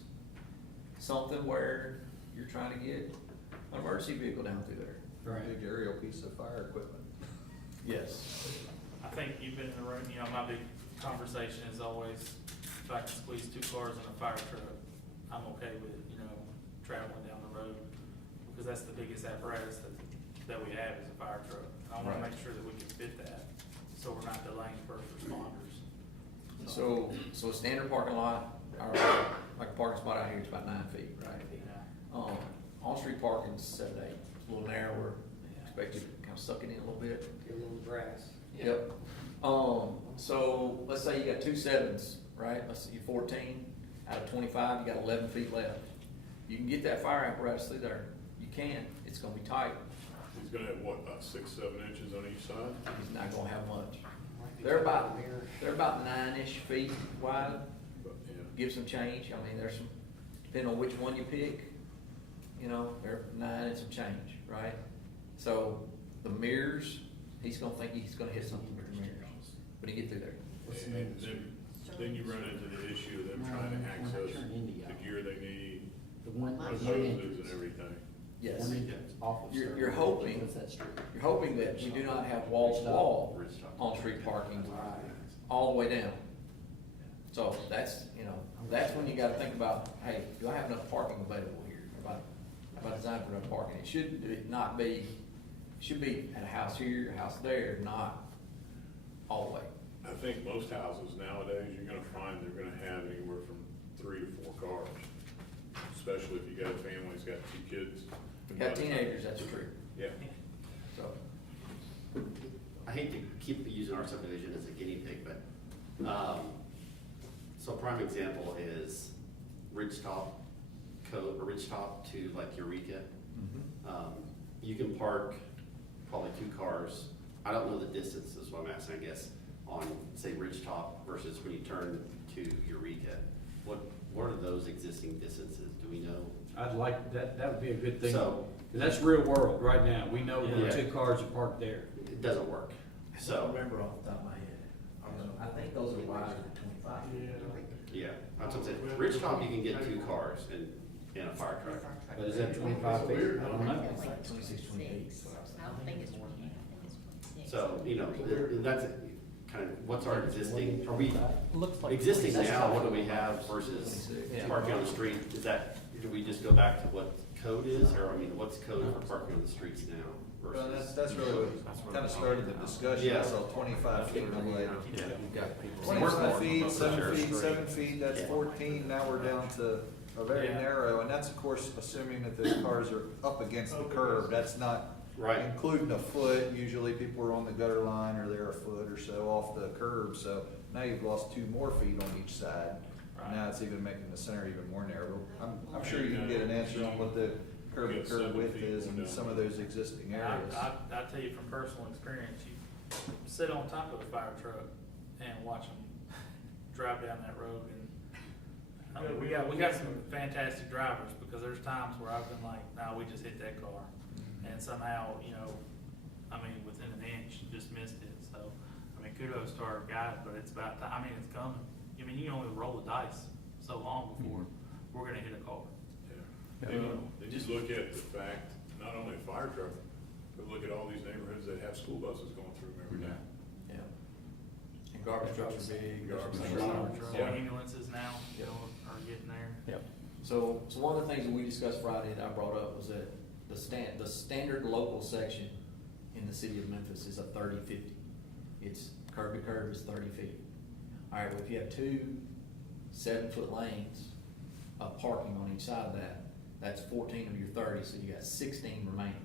something where you're trying to get an emergency vehicle down through there. Right. Big aerial piece of fire equipment. Yes. I think you've been in the room, you know, my big conversation is always, if I can squeeze 2 cars in a fire truck, I'm okay with, you know, traveling down the road, because that's the biggest apparatus that we have is a fire truck. And I wanna Right. make sure that we can fit that, so we're not delaying first responders. So a standard parking lot, or like a parking spot out here, it's about 9 feet, right? Yeah. On-street parking's 7 to 8, it's a little narrower, expect you to kind of suck it in a little bit. Get a little grass. Yep. So let's say you got 2 7s, right? Let's say you're 14, out of 25, you got 11 feet left. You can get that fire apparatus through there. You can, it's gonna be tight. He's gonna have what, about 6-7 inches on each side? He's not gonna have much. They're about 9-ish feet wide, But, yeah. give some change. I mean, there's some, depending on which one you pick, you know, they're 9 and some change, right? So the mirrors he's gonna think he's gonna hit something with the mirrors, when he get through there. And then you run into the issue of them trying to access the gear they need, the hoses and everything. Yes. You're hoping that we do not have wall-to-wall on-street parking all the way down. So that's, you know, that's when you gotta think about, hey, do I have enough parking available here? Have I designed for enough parking? It should not be, it should be at a house here, a house there, not all the way. I think most houses nowadays, you're gonna find they're gonna have anywhere from 3 to 4 cars. Especially if you got a family that's got 2 kids. If you got teenagers, that's true. Yeah. So, I hate to keep using our subdivision as a guinea pig, but, so a prime example is Ridgetop code, or Ridgetop to like Eureka. You can park probably 2 cars. I don't know the distance, is what I'm asking, I guess, on, say, Ridgetop versus when you turn to Eureka. What are those existing distances? Do we know? I'd like, that would be a good thing. So- That's real world right now. We know Yeah. there are 2 cars are parked there. It doesn't work. I don't So, remember off the top of my head. I think those are wider than 25. yeah, that's what I'm saying. Ridgetop, you can get 2 cars in a fire truck. But is that 25 feet? I don't know. It's like 26, 28. I don't think it's 20, I think it's 26. So, you know, that's kind of, what's our existing, are we, Looks like existing now, what do we have versus 26. parking on the street? Is that, do we just go back to what code is, or I mean, what's code for parking on the streets now Well, versus? that's really what kind of started the discussion, Yeah. that's all 25 feet away. Yeah. You've got people. 25 feet, For 7 sure. feet, 7 feet, that's Yeah. 14, now we're down to a very Yeah. narrow, and that's of course assuming that those cars are up against the curb, that's not Right. including a foot, usually people are on the gutter line or they're a foot or so off the curb, so now you've lost 2 more feet on each side. Right. Now it's even making the center even more narrow. I'm sure you can get an answer on what the curb to curb width is in some of those existing areas. I tell you from personal experience, you sit on top of a fire truck and watch them drive down that road, and I mean, we got some fantastic drivers, because there's times where I've been like, nah, we just hit that car, and somehow, you know, I mean, within an inch, just missed it. So, I mean, kudos to our guys, but it's about time. I mean, it's coming. I mean, you can only roll the dice so long before we're gonna hit a car. They just look at the fact, not only a fire truck, but look at all these neighborhoods that have school buses going through them every day. Yeah. And garbage trucks are big. Garbage So Yeah. ambulances now, you know, are getting there. Yep. So one of the things that we discussed Friday that I brought up was that the standard local section in the city of Memphis is a 30-50. It's curb to curb is 30 feet. All right, well, if you have 2 7-foot lanes of parking on each side of that, that's 14 of your 30, so you got 16 remaining.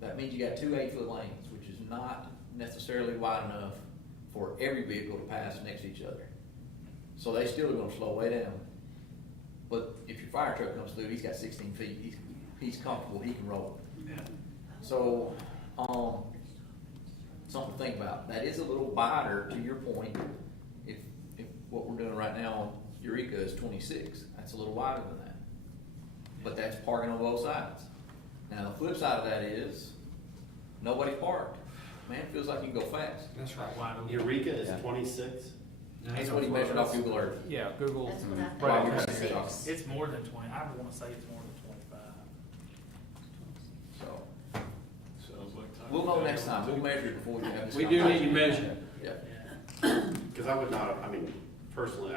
That means you got 2 8-foot lanes, which is not necessarily wide enough for every vehicle to pass next to each other. So they still are gonna slow way down. But if your fire truck comes through, he's got 16 feet, he's comfortable, he can roll. Yeah. So, something to think about. That is a little wider, to your point, if what we're doing right now on Eureka is 26, that's a little wider than that. But that's parking on both sides. Now, the flip side of that is, nobody parked. Man, it feels like you can go fast. That's right. Wide open. Eureka is 26? That's what he measured off Google Earth. Yeah, Google. That's what I thought. Right, It you're was right, you're 6. It's more than 20. I wanna say it's more than 25. So, Sounds like time. we'll know next time. We'll measure it before we have this. We do need to conversation. measure. Yeah. Yeah. Because I would not, I mean, personally,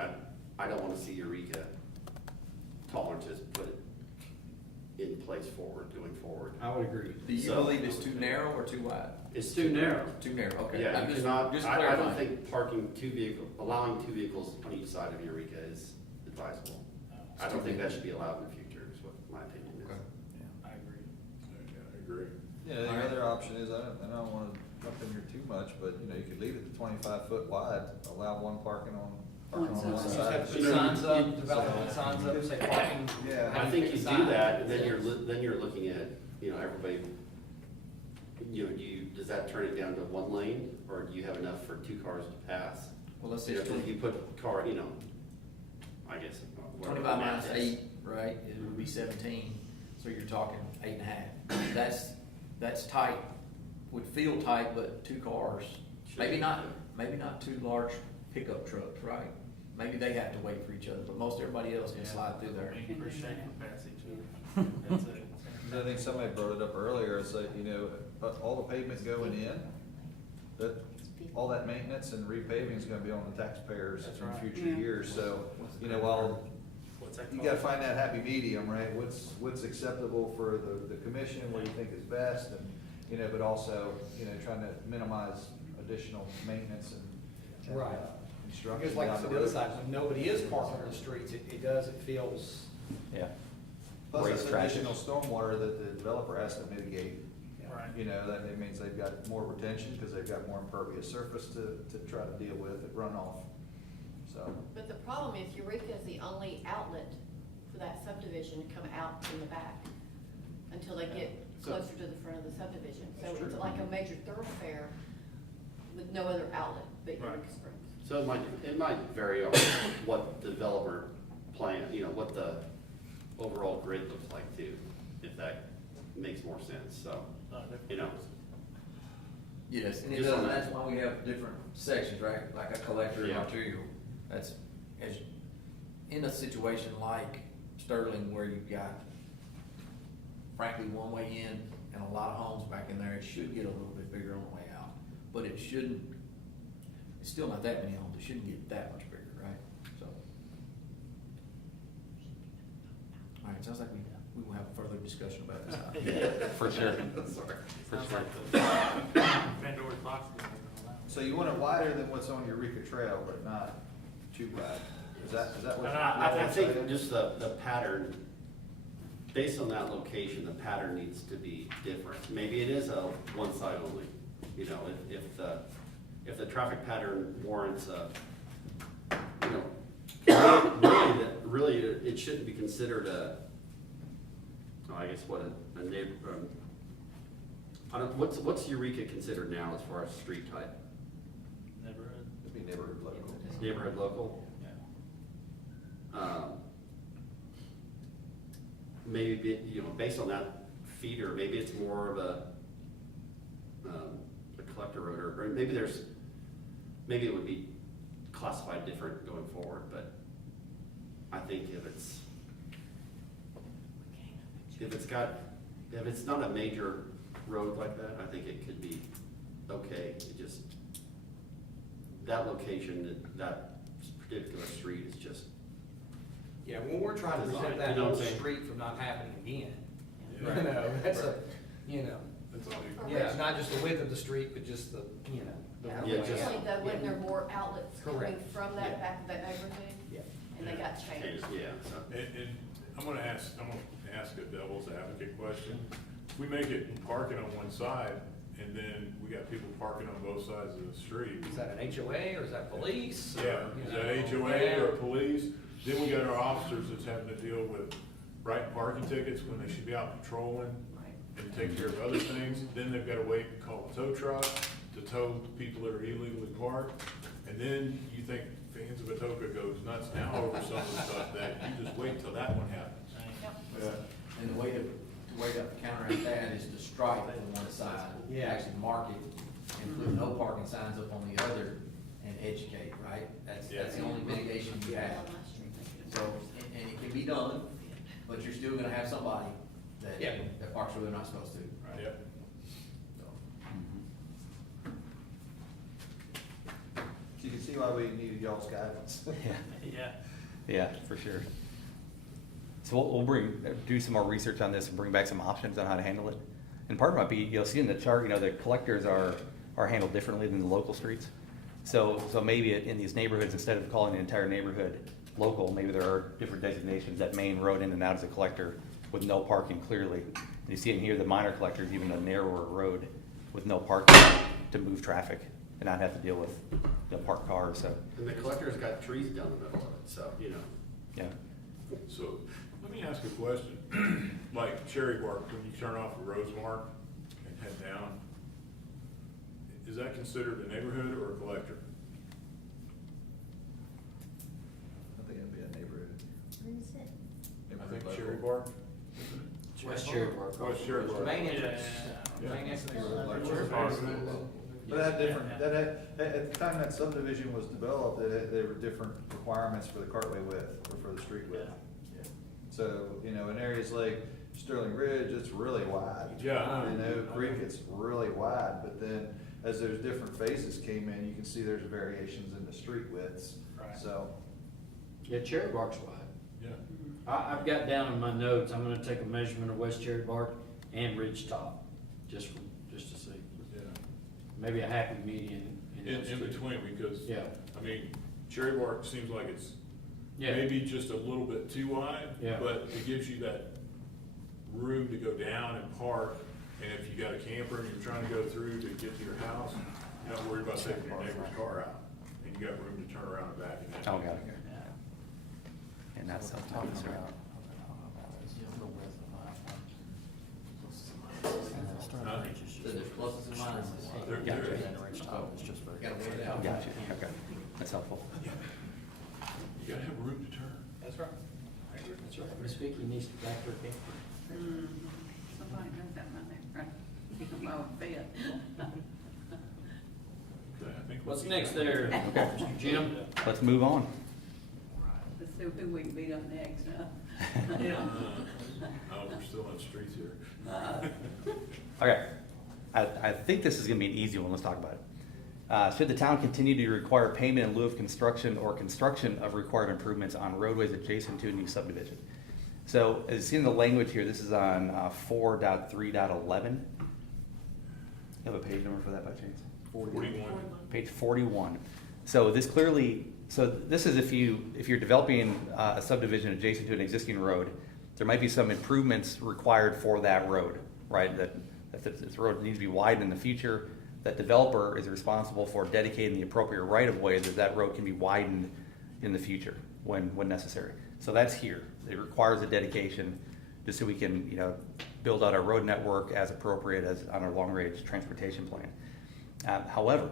I don't want to see Eureka tolerances put in place going forward. I would agree. Do you So- believe it's too narrow or too wide? It's Too narrow. Too narrow, okay. Yeah, I'm you just- cannot, just I don't clarifying. think parking allowing 2 vehicles on each side of Eureka is advisable. I don't think that should be allowed in the future, is what my opinion is. Okay. I agree. Yeah, I agree. Yeah, the other option is, I don't wanna jump in here too much, but you know, you could leave it to 25-foot wide, allow one parking on one side. side. Just have to put You know, signs up, you- development signs up, say parking. Yeah. I think you do that, and then you're looking at, you know, everybody, you know, does that turn it down to 1 lane, or do you have enough for 2 cars to pass? Well, let's say You know, it's if you put car, you know, I guess. whatever 25 the math minus is. 8, right, it would be 17, so you're talking 8.5. That's tight would feel tight, but two cars, maybe not two large pickup trucks, right? Maybe they have to wait for each other, but most everybody else can slide through there. We appreciate the passage. That's it. I think somebody brought it up earlier, it's like, you know, all the pavement going in, that, all that maintenance and repaving is gonna be on the taxpayers That's in right. future Yeah. years, so, you know, while What's that you called? gotta find that happy medium, right? What's acceptable for the commission, what you think is best, and, you know, but also, you know, trying to minimize additional maintenance and. Right. Construction. Because like I down said, the the other road. side, when nobody is parking on the streets, it feels, Yeah. Plus, Raise that's traffic. additional stormwater that the developer has to mitigate. Right. You know, that it means they've got more retention, because they've got more impervious surface to try to deal with at runoff, so. But the problem is Eureka is the only outlet for that subdivision to come out from the back until they get closer to the front of the subdivision. So That's it's true. like a major thoroughfare with no other outlet but Right. Eureka Springs. So it might vary on what the developer plan, you know, what the overall grid looks like too, if that makes more sense, so, you know. Yes, and it Just does, on and that. that's why we have different sections, right? Like a collector and Yeah. arterial. That's, as, in a situation like Sterling where you've got frankly one way in and a lot of homes back in there, it should get a little bit bigger on the way out. But it shouldn't, it's still not that many homes, it shouldn't get that much bigger, right? So. All right, sounds like we will have further discussion about this item. Yeah. For sure. Sorry. For Sounds sure. like the Pandora's box is open on that. So you want it wider than what's on Eureka Trail, but not too wide? Is that what? And I think just the pattern, based on that location, the pattern needs to be different. Maybe it is a one side only, you know, if the traffic pattern warrants you know, really, it shouldn't be considered I guess what a neighbor, I don't, what's Eureka considered now as far as street type? Neighborhood. It'd be neighborhood local. Neighborhood local? Yeah. Maybe, you know, based on that feeder, maybe it's more of a collector road, or maybe it would be classified different going forward, but I think if it's not a major road like that, I think it could be okay. It just, that location, that particular street is just, yeah, when we're trying to prevent that You know whole what I'm saying? street from not happening again. Yeah. You know, that's a, you know, That's all you. yeah, it's not just the width of the street, but just the, you know. the Yeah, one Yeah, way just- out. originally though, wasn't there more outlets coming Correct. from Yeah. that back of that neighborhood? Yeah. And they got changed. yeah, so. And I'm gonna ask a devil's advocate question. If we make it parking on one side, and then we got people parking on both sides of the street. Is that an HOA or is that police? or, Yeah, you is know? that HOA or police? Then we got our officers that's having to deal with writing parking tickets when they should be out patrolling Right. and take care of other things. Then they've gotta wait and call a tow truck to tow people that are illegally parked. And then you think fans of Atoka goes nuts now over some of the stuff that you just wait till that one happens. Yeah. And the way to counteract that is to stripe on one side, Yeah. actually mark it, and put no parking signs up on the other, and educate, right? That's the only mitigation you have. On my street, they So, and it can be done, but you're still gonna have somebody that, Yeah. that parks where they're not supposed to. Yep. So, So you can see why we needed y'all's guidance. Yeah. Yeah. Yeah, for sure. So we'll do some more research on this and bring back some options on how to handle it. And part of it might be, you'll see in the chart, you know, the collectors are handled differently than the local streets. So maybe in these neighborhoods, instead of calling the entire neighborhood local, maybe there are different designations, that main road in and out as a collector with no parking clearly. And you see in here, the minor collectors, even a narrower road with no parking to move traffic and not have to deal with, you know, parked cars, so, And the collector's got trees down the middle of it, so, you know. yeah. So, let me ask a question. Like Cherry Bark, when you turn off of Rosemark and head down, is that considered a neighborhood or a collector? I think it'd be a neighborhood. Where is it? I think Cherry Bark? West Cherry Park. West Cherry The Bark. main Yeah. entrance, Yeah. But that different, at the time that subdivision was developed, there were different requirements for the cartway width or for the street width. So, you know, in areas like Sterling Ridge, it's really wide. Yeah. In Oak Creek, it's really wide, but then as those different phases came in, you can see there's variations in the street widths, Right. so. Yeah, Cherry Bark's wide. Yeah. I've got down in my notes, I'm gonna take a measurement of West Cherry Bark and Ridge Top, just to see. Yeah. Maybe a happy median. those In two. between, because, Yeah, I mean, Cherry Bark seems like it's yeah, maybe just a little bit too wide, Yeah. but it gives you that room to go down and park. And if you got a camper and you're trying to go through to get to your house, you're not worried about taking your neighbor's car out. And you got room to turn around and back. And Oh, got it. And that's up top, sir. Huh? So there's pluses and minuses. There- Gotcha. there is. Gotta weigh it out. Gotcha, okay, that's helpful. You gotta have room to turn. That's right. that's right. Miss Vicky needs to back her camper. Somebody knows that money, right? You know, my bed. Okay, I think What's we- next there, Mr. Jim? Let's move on. Let's see who we can beat up next, huh? Oh, we're still on streets here. Okay, I think this is gonna be an easy one, let's talk about it. Should the town continue to require payment in lieu of construction or construction of required improvements on roadways adjacent to a new subdivision? So, as you see in the language here, this is on 4.3.11. You have a page number for that by chance? 41. Page 41. So this clearly, so this is if you're developing a subdivision adjacent to an existing road, there might be some improvements required for that road, right? That if this road needs to be widened in the future, that developer is responsible for dedicating the appropriate right-of-way that road can be widened in the future when necessary. So that's here. It requires a dedication just so we can, build out our road network as appropriate as on our long-range transportation plan. However,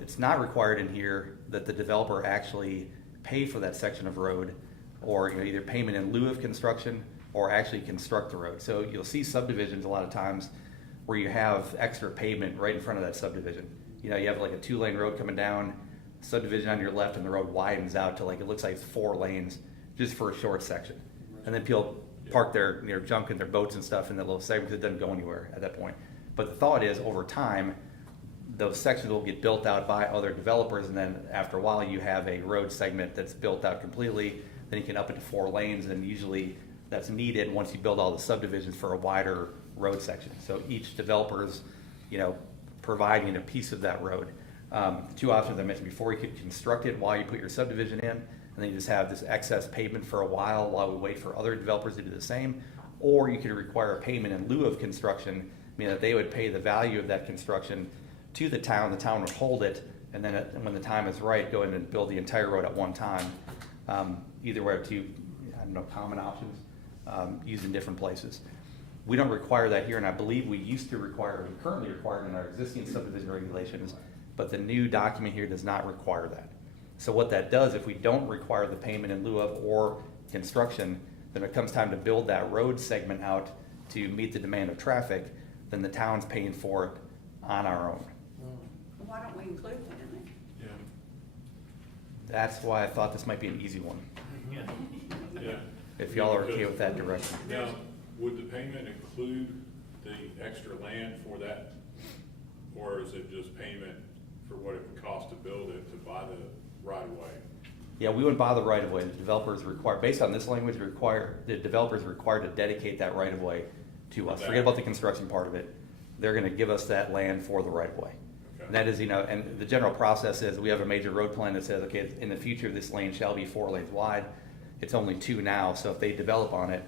it's not required in here that the developer actually pay for that section of road or either payment in lieu of construction or actually construct the road. So you'll see subdivisions a lot of times where you have extra pavement right in front of that subdivision. You have like a 2-lane road coming down, subdivision on your left, and the road widens out to it looks like it's 4 lanes just for a short section. And then people park their junk and their boats and stuff in that little segment that doesn't go anywhere at that point. But the thought is over time, those sections will get built out by other developers, and then after a while you have a road segment that's built out completely, then you can up it to 4 lanes, and usually that's needed once you build all the subdivisions for a wider road section. So each developer's, providing a piece of that road. 2 options I mentioned before: you could construct it while you put your subdivision in, and then you just have this excess pavement for a while we wait for other developers to do the same. Or you could require a payment in lieu of construction, meaning that they would pay the value of that construction to the town would hold it, and then when the time is right, go in and build the entire road at one time. Either way, common options used in different places. We don't require that here, and I believe we currently require it in our existing subdivision regulations, but the new document here does not require that. So what that does, if we don't require the payment in lieu of or construction, then it comes time to build that road segment out to meet the demand of traffic, then the town's paying for it on our own. Why don't we include that in there? Yeah. That's why I thought this might be an easy one, Yeah. if y'all are okay with that direction. Now, would the payment include the extra land for that? Or is it just payment for what it would cost to build it, to buy the right of way? Yeah, we wouldn't buy the right of way. The developer is required, based on this language, the developer is required to dedicate that right of way to us. Forget about the construction part of it. They're gonna give us that land for the right of way. Okay. And that is, and the general process is we have a major road plan that says, okay, in the future, this lane shall be 4 lanes wide. It's only 2 now, so if they develop on it,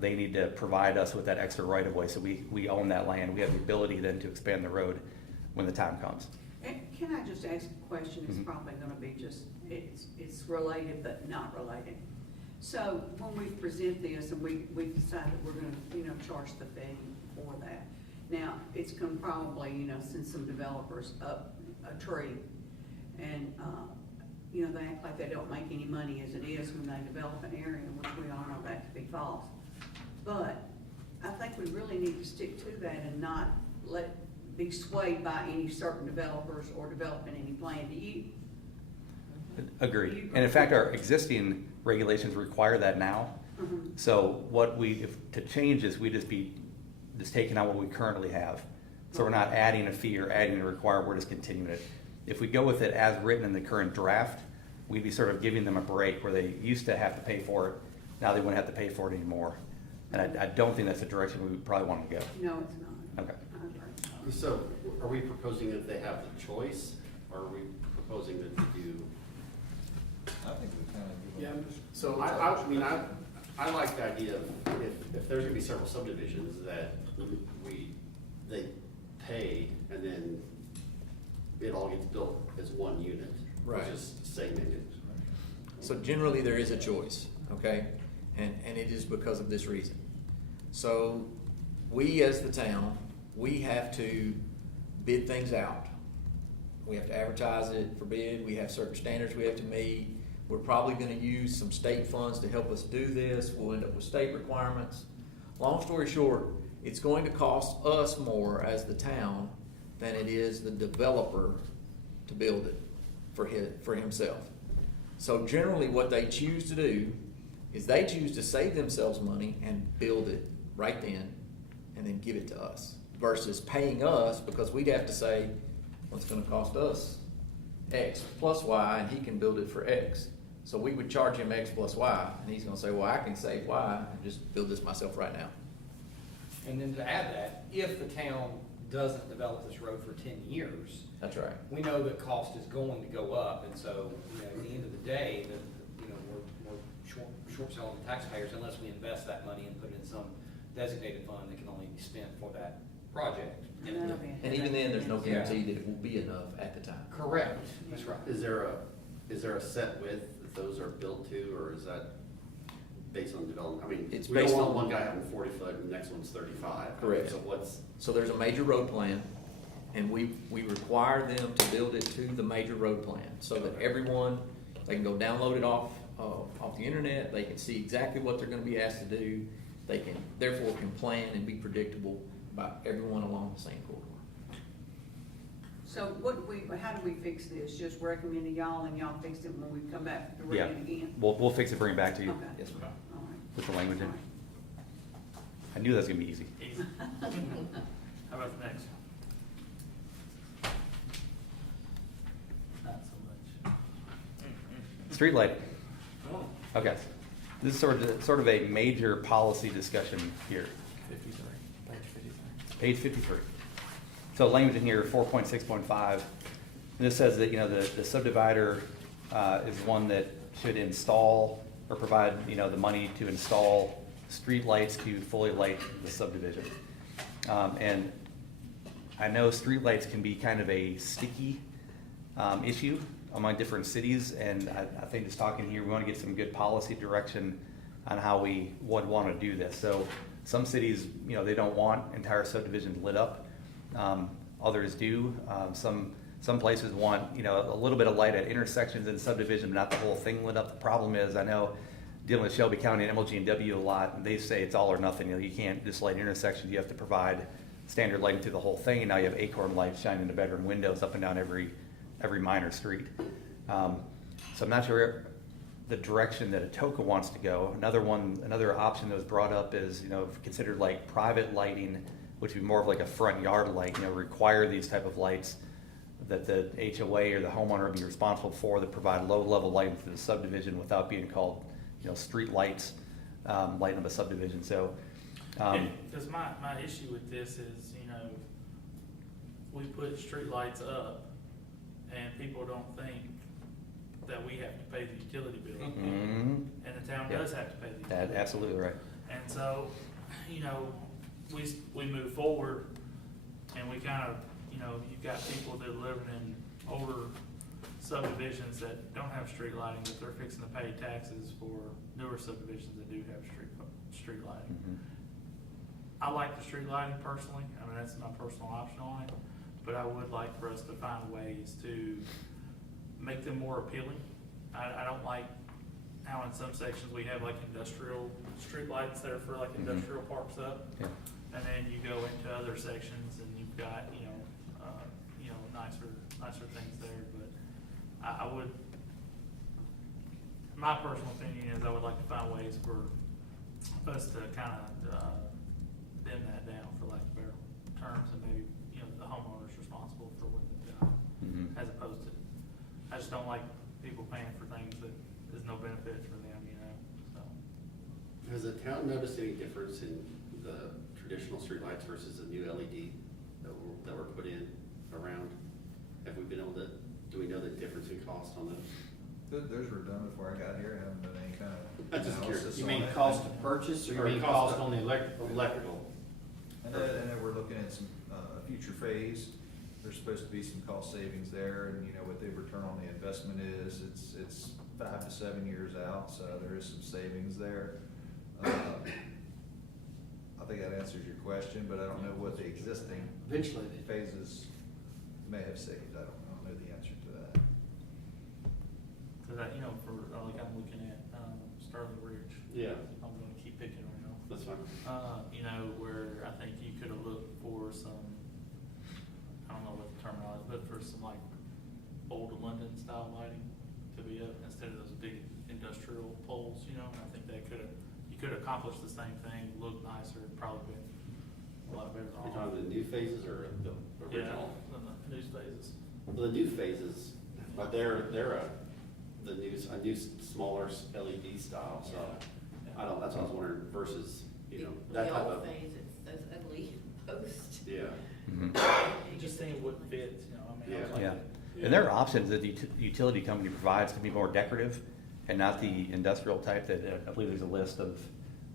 they need to provide us with that extra right of way. So we own that land. We have the ability then to expand the road when the time comes. Can I just ask a question? It's Mhm. probably gonna be it's related but not related. So when we present this and we decide that we're gonna, charge the fee for that. Now, it's gonna probably, send some developers up a tree and, they act like they don't make any money as it is when they develop an area, which we all know that to be false. But I think we we really need to stick to that and not be swayed by any certain developers or developing any plan. Do you? Agreed. And in fact, our existing regulations require that now. So what to change is we just taking out what we currently have. So we're not adding a fee or adding a requirement, we're just continuing it. If we go with it as written in the current draft, we'd be sort of giving them a break where they used to have to pay for it, now they wouldn't have to pay for it anymore. And I don't think that's the direction we would probably want to go. No, it's not. Okay. So are we proposing that they have the choice, or are we proposing that they do? I think we kind of. Yeah, so I mean, I like the idea of if there's gonna be several subdivisions that they pay and then it all gets built as one unit. Right. Just segmented. So generally, there is a choice, okay? And it is because of this reason. So we, as the town, we have to bid things out. We have to advertise it for bid. We have certain standards we have to meet. We're probably gonna use some state funds to help us do this. We'll end up with state requirements. Long story short, it's going to cost us more as the town than it is the developer to build it for himself. So generally what they choose to do is they choose to save themselves money and build it right then and then give it to us versus paying us, because we'd have to say, well, it's gonna cost us X plus Y and he can build it for X. So we would charge him X plus Y and he's gonna say, well, I can save Y and just build this myself right now. And then to add that, if the town doesn't develop this road for 10 years, That's right. we know that cost is going to go up, and so, at the end of the day, we're short selling the taxpayers unless we invest that money and put it in some designated fund that can only be spent for that project. And even then, there's no guarantee that it will be enough at the time. Correct, that's right. Is there a set width that those are built to, or is that based on development? I mean, It's we don't based want on- one guy having 40 foot and the next one's 35. Correct. So what's, So there's a major road plan, and we require them to build it to the major road plan, so that everyone, they can go download it off the internet, they can see exactly what they're gonna be asked to do, they can, therefore can plan and be predictable about everyone along the same corridor. So how do we fix this? Just recommend to y'all and y'all fix it when we come back to read Yeah, it again? we'll fix it, bring it back to you Okay. Yes, ma'am. All right. with the language in. All right. I knew that was gonna be easy. Easy. How about the next? Not so much. Street lighting. Oh. Okay, this is sort of a major policy discussion here. Page 53. So language in here, 4.6.5, this says that, the subdivider is one that should install or provide, the money to install street lights to fully light the subdivision. And I know street lights can be kind of a sticky issue among different cities, and I think just talking here, we want to get some good policy direction on how we would want to do this. So some cities, they don't want entire subdivisions lit up. Others do. Some places want, a little bit of light at intersections in subdivision, but not the whole thing lit up. The problem is, I know dealing with Shelby County and MLG&W a lot, and they say it's all or nothing. You can't just light intersections. You have to provide standard lighting through the whole thing. And now you have acorn lights shining into bedroom windows up and down every minor street. So I'm not sure the direction that Atoka wants to go. Another option that was brought up is, considered like private lighting, which would be more of like a front yard light, require these type of lights that the HOA or the homeowner would be responsible for, that provide low-level lighting to the subdivision without being called, street lights, lighting up a subdivision. So, Because my issue with this is, we put street lights up and people don't think that we have to pay the utility bill. mhm. And the town Yeah. does have to pay the utility That's bill. absolutely right. And so, we move forward and we kind of, you've got people that are living in older subdivisions that don't have street lighting, but they're fixing to pay taxes for newer subdivisions that do have street lighting. Mhm. I like the street lighting personally, that's my personal option on it, but I would like for us to find ways to make them more appealing. I don't like how in some sections we have like industrial street lights that are for like industrial parks up. Yeah. And then you go into other sections and you've got, nicer things there, but I would, my personal opinion is I would like to find ways for us to kind of, dim that down, for lack of better terms, and maybe, the homeowner's responsible for what they've done, as opposed to, I just don't like people paying for things that is no benefit for them, so. Has the town noticed any difference in the traditional streetlights versus the new LED that were put in around? Have we been able to, do we know the difference in cost on those? Those were done before I got here, haven't done any kind I'm of just curious. analysis You on mean it. cost of purchase, or you mean cost on the electrical? Electrical. And then we're looking at some, future phase, there's supposed to be some cost savings there, and what the return on the investment is, it's 5 to 7 years out, so there is some savings there. I think that answers your question, but I don't know what the existing Eventually, phases may have saved, I don't know the answer to that. Cause for, like, I'm looking at, Sterling Ridge. Yeah. I'm gonna keep picking right now. That's fine. Where I think you could have looked for some, I don't know what the terminology is, but for some like old London style lighting to be up instead of those big industrial poles, and I think you could accomplish the same thing, look nicer, probably been a lot better. You're talking the new phases or the original? Yeah, the news phases. Well, the new phases, but they're a new smaller LED style, so, I don't, that's what I was wondering versus, that type The of. old phase, it's those ugly posts. Yeah. Just think it wouldn't fit, I was like. Yeah, and there are options that the utility company provides to be more decorative and not the industrial type that, I believe there's a list of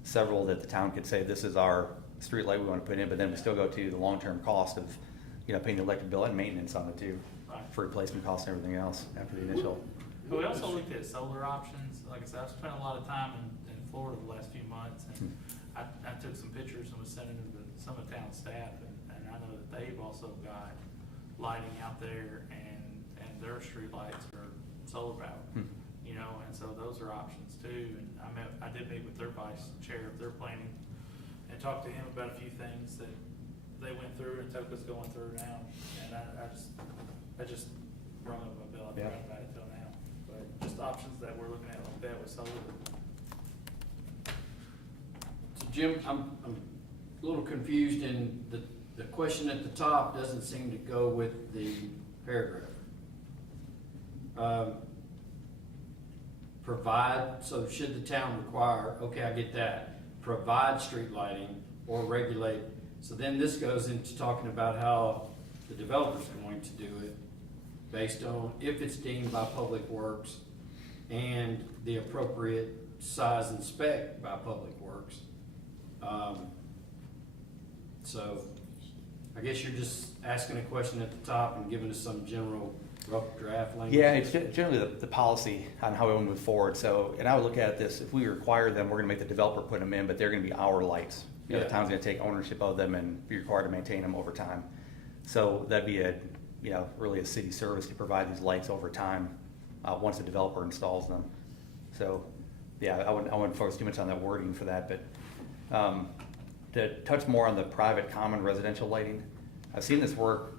several that the town could say, this is our street light we want to put in, but then we still go to the long-term cost of, paying the electric bill and maintenance on it too, for replacement costs and everything else after the initial. But we also looked at solar options. Like I said, I've spent a lot of time in Florida the last few months, and I took some pictures and was sending them to some of the town staff, and I know that they've also got lighting out there, and their street lights are solar powered, and so those are options too. And I did meet with their vice chair of their planning and talked to him about a few things that they went through and Atoka's going through now, and I just rung up my bell, I forgot about it till now. But just options that we're looking at like that with solar. So Jim, I'm a little confused, and the question at the top doesn't seem to go with the paragraph. Provide, so should the town require, okay, I get that, provide street lighting or regulate. So then this goes into talking about how the developer's going to do it based on if it's deemed by Public Works and the appropriate size and spec by Public Works. So I guess you're just asking a question at the top and giving us some general rough draft language. Yeah, it's generally the policy on how we want to move forward. So, and I would look at this, if we require them, we're gonna make the developer put them in, but they're gonna be our lights. The Yeah. town's gonna take ownership of them and be required to maintain them over time. So that'd be really a city service to provide these lights over time, once the developer installs them. So, yeah, I wouldn't focus too much on that wording for that, but, to touch more on the private common residential lighting, I've seen this work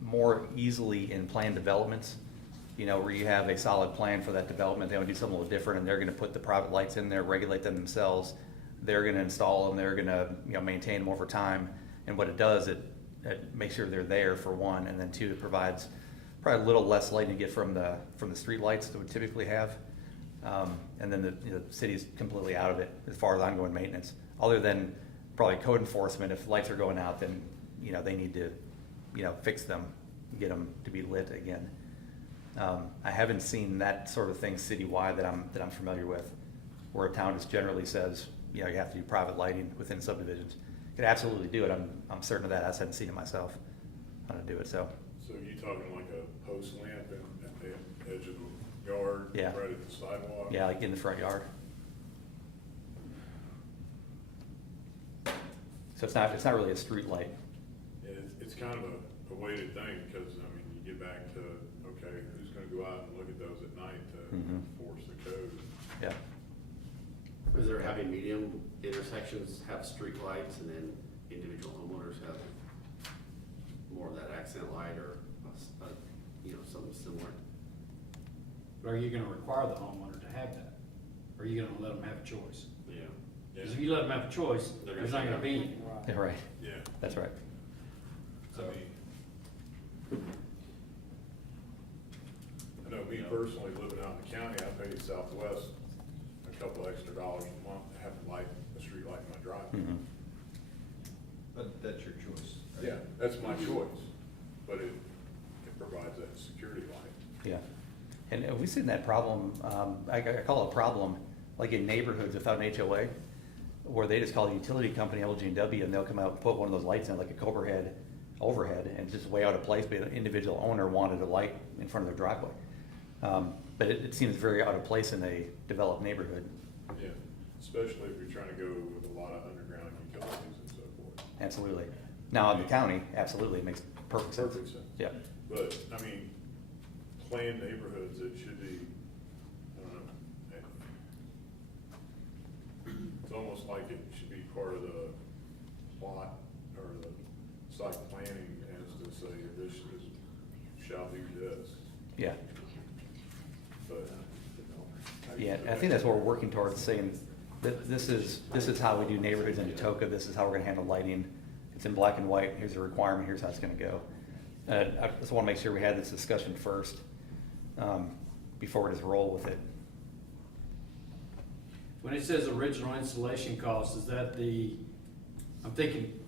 more easily in planned developments, where you have a solid plan for that development, they want to do something a little different, and they're gonna put the private lights in there, regulate them themselves, they're gonna install them, they're gonna, maintain them over time, and what it does, it makes sure they're there for one, and then two, it provides probably a little less light you get from the street lights that we typically have, and then the city's completely out of it as far as ongoing maintenance, other than probably code enforcement. If lights are going out, then, they need to, fix them, get them to be lit again. I haven't seen that sort of thing citywide that I'm familiar with, where a town just generally says, you have to do private lighting within subdivisions. You could absolutely do it, I'm certain of that, I just haven't seen it myself, how to do it, so. So you talking like a post lamp at the edge of the yard? Yeah. Right at the sidewalk? Yeah, like in the front yard. So it's not really a street light. It's kind of a weighted thing, because, you get back to, okay, who's gonna go out and look at those at night to enforce the code? Yeah. Is there happy medium intersections have street lights and then individual homeowners have more of that accent light or, something similar. But are you gonna require the homeowner to have that? Or are you gonna let them have a choice? Yeah. Because if you let them have a choice, They're there's gonna not gonna say be no. any. Yeah, right, Yeah, that's right. I mean, I know me personally, living out in the county, I pay Southwest a couple extra dollars a month to have a light, a street light in my driveway. Mhm. But that's your choice, right? Yeah, that's my choice, but it provides that security light. Yeah, and we've seen that problem, I call it a problem, like in neighborhoods without an HOA, where they just call the utility company LG&W, and they'll come out and put one of those lights in, like a Cobra head overhead, and it's just way out of place, but an individual owner wanted a light in front of their driveway. But it seems very out of place in a developed neighborhood. Yeah, especially if you're trying to go with a lot of underground utilities and so forth. Absolutely. Now, in the county, absolutely, it makes perfect sense. Perfect sense. Yeah. But, I mean, planned neighborhoods, it should be, I don't know. It's almost like it should be part of the plot or the site planning as to say, this shall do this, Yeah, but. yeah, I think that's what we're working towards, saying that this is how we do neighborhoods in Atoka, this is how we're gonna handle lighting. It's in black and white, here's a requirement, here's how it's gonna go. I just wanna make sure we had this discussion first, before we just roll with it. When it says original installation cost, is that I'm thinking,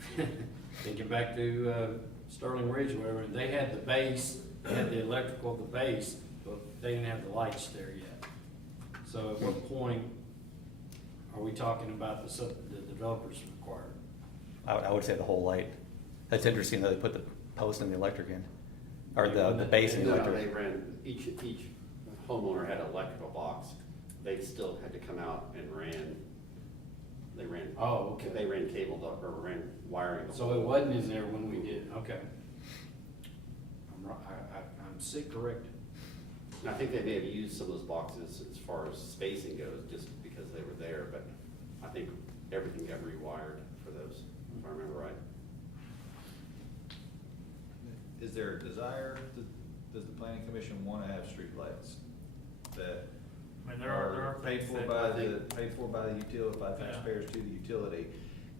thinking back to Sterling Ridge, or whatever, and they had the base, they had the electrical at the base, but they didn't have the lights there yet. So at what point are we talking about the developers required? I would say the whole light. That's interesting that they put the post and the electric in, or the base and the No, electric. they ran, each homeowner had an electrical box. They still had to come out and they ran. Oh, okay. They ran cable or ran wiring. So it wasn't in there when we did, okay. I'm sick corrected. And I think they may have used some of those boxes as far as spacing goes, just because they were there, but I think everything got rewired for those, if I remember right. Is there a desire, does the planning commission wanna have streetlights that I mean, there are paid things for that by I think- paid for by the utility, by Yeah. taxpayers to the utility?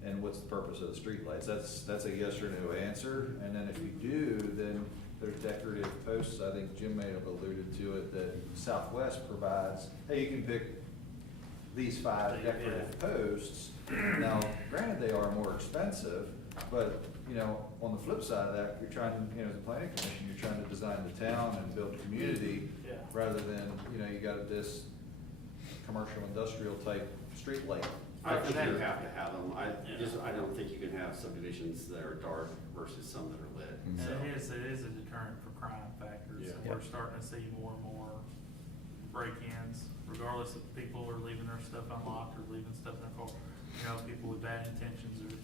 And what's the purpose of the streetlights? That's a yes or no answer, and then if you do, then there's decorative posts, I think Jim may have alluded to it, that Southwest provides. Hey, you can pick these 5 decorative posts. Now, granted, they are more expensive, but, on the flip side of that, you're trying to, as a planning commission, you're trying to design the town and build a community, Yeah. rather than, you got this commercial industrial type street light. I think that- you have to have them. I Yeah. don't think you can have subdivisions that are dark versus some that are lit, Mhm. so. And it is a deterrent for crime factors, Yeah. and we're starting to see more and more break-ins, regardless if people are leaving their stuff unlocked or leaving stuff in their car. People with bad intentions are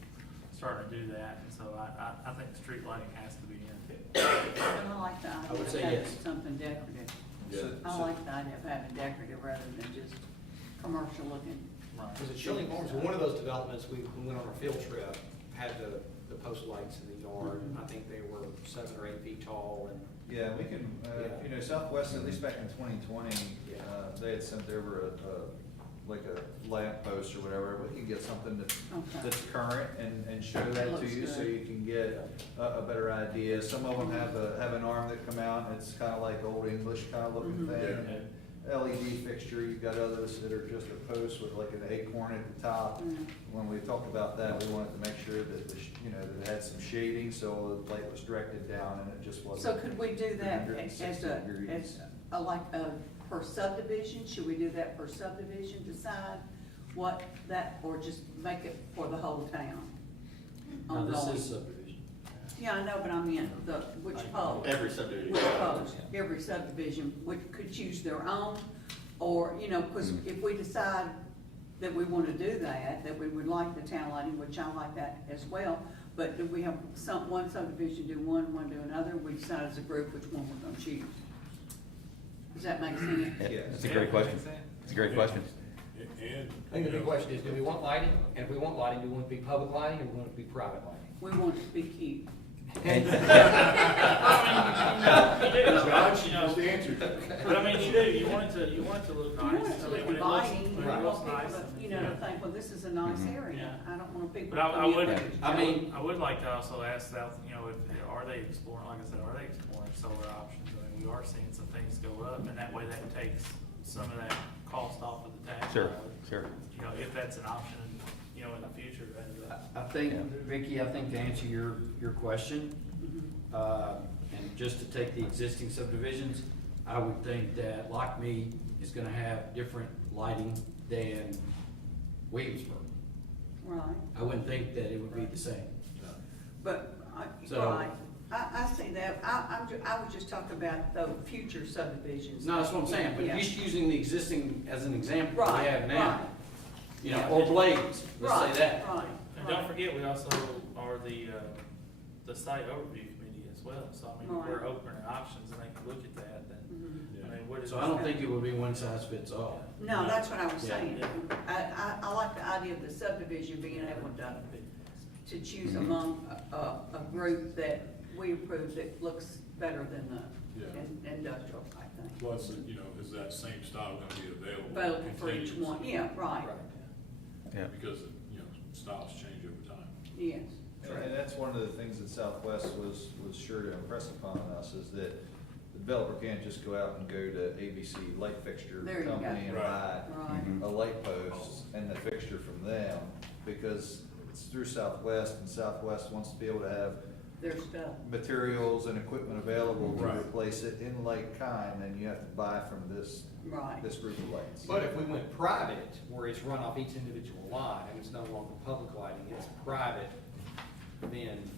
starting to do that, and so I think street lighting has to be in. And I like the idea I would of say having yes. something decorative. Yeah. I like the idea of having decorative rather than just commercial looking. Right. Because at Shirley Farms, one of those developments, we went on our field trip, had the post lights in the yard, and I think they were 7 or 8 feet tall, and Yeah, we can, Yeah. Southwest, at least back in 2020, Yeah. they had sent over like a lamp post or whatever. We can get something Okay. that's current and show that to Looks you, so good. you can get a better idea. Some of them have an arm that come out, and it's kind of like old English kind of looking Mhm. thing. Yeah. and an LED fixture, you've got others that are just a post with like an acorn at the top. Mm. When we talked about that, we wanted to make sure that that it had some shading, so the light was directed down and it just So wasn't. could we do that as 360 degrees. per subdivision? Should we do that per subdivision, decide what that, or just make it for the whole town? Now, this Ongoing? is subdivision. Yeah, I know, but I mean, which post? Every subdivision. Which post? Every subdivision could choose their own, or, because if we decide that we want to do that we would like the town lighting, which I like that as well, but do we have one subdivision do one do another, we decide as a group which one we're gonna choose? Does that make sense? Yeah, Yeah. That's a great question. It's a great question. And. I think the big question is, do we want lighting? And if we want lighting, do we want it to be public lighting or do we want it to be private lighting? We want it to be cute. You do, Josh, you you know, just answered it. but I mean, you do, you want it to look You nice. want it to I mean, look when it looks- inviting, when you it looks want people nice, to, you know, to think, well, this is a nice area. Yeah. I don't want people. But I would, to I would like to also ask South, you know, are they exploring, like I said, are they exploring solar options? I mean, we are seeing some things go up, and that way that takes some of that cost off of the tax. Sure, dollar. sure. You know, if that's an option, you know, in the future. I think, Yeah. Vicky, I think to answer your question, and just to take the existing subdivisions, I would think that Lockmead is gonna have different lighting than Williamsburg. Right, I wouldn't think that it would be the same. but, So- right, I see that. I was just talking about the future subdivisions. No, that's what I'm saying, but Yeah. just using the existing as an example we Right, have now. right. You know, or blades, let's Right, say that. Right, And don't right. forget, we also are the site overview committee as well, so I mean, Right. we're opening options and they can look at that, then, Mhm. I mean, what is? So I don't think it would be one size fits all. No, that's what I was Yeah. saying. I like the idea of the subdivision being able to choose among a group that we approve that looks better than Yeah. the industrial type thing. Plus, you know, is that same style gonna be available? Available for each continuously? one, yeah, right, Yeah. Because, you know, styles change over time. yes. And that's one of the things that Southwest was sure to impress upon us, is that the developer can't just go out and go to ABC Light Fixture There you go. Company and Right. buy Right, Mhm. a light post and the fixture from them, because it's through Southwest, and Southwest wants to be able to have their stuff. materials and equipment available to Right. replace it in like kind, and you have to buy from this Right. group of lights. But if we went private, where it's run off each individual line, and it's no longer public lighting, it's private, then Then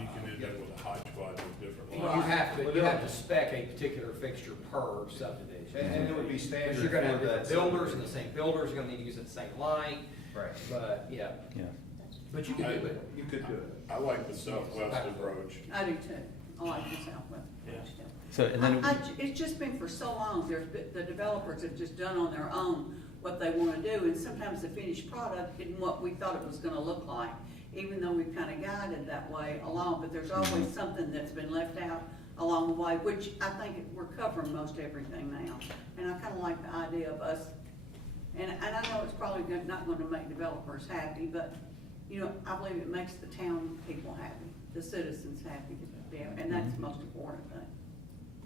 you can end up with a hodgepodge of different you lines. have to spec a particular fixture per subdivision. And it would be standard Because you're gonna have for that different builders, and the subdivision. same builders are gonna need to use the same light, Right, but, yeah, Yeah. but you can do it. you could do it. I like the Southwest approach. I do too. I like the Southwest. Yeah. So, and then, It's just been for so long, the developers have just done on their own what they wanna do, and sometimes the finished product isn't what we thought it was gonna look like, even though we've kinda guided that way along, but there's always something that's been left out along the way, which I think we're covering most everything now. And I kinda like the idea of us, and I know it's probably not gonna make developers happy, but, you know, I believe it makes the town people happy, the citizens happy, yeah, and that's the most important thing.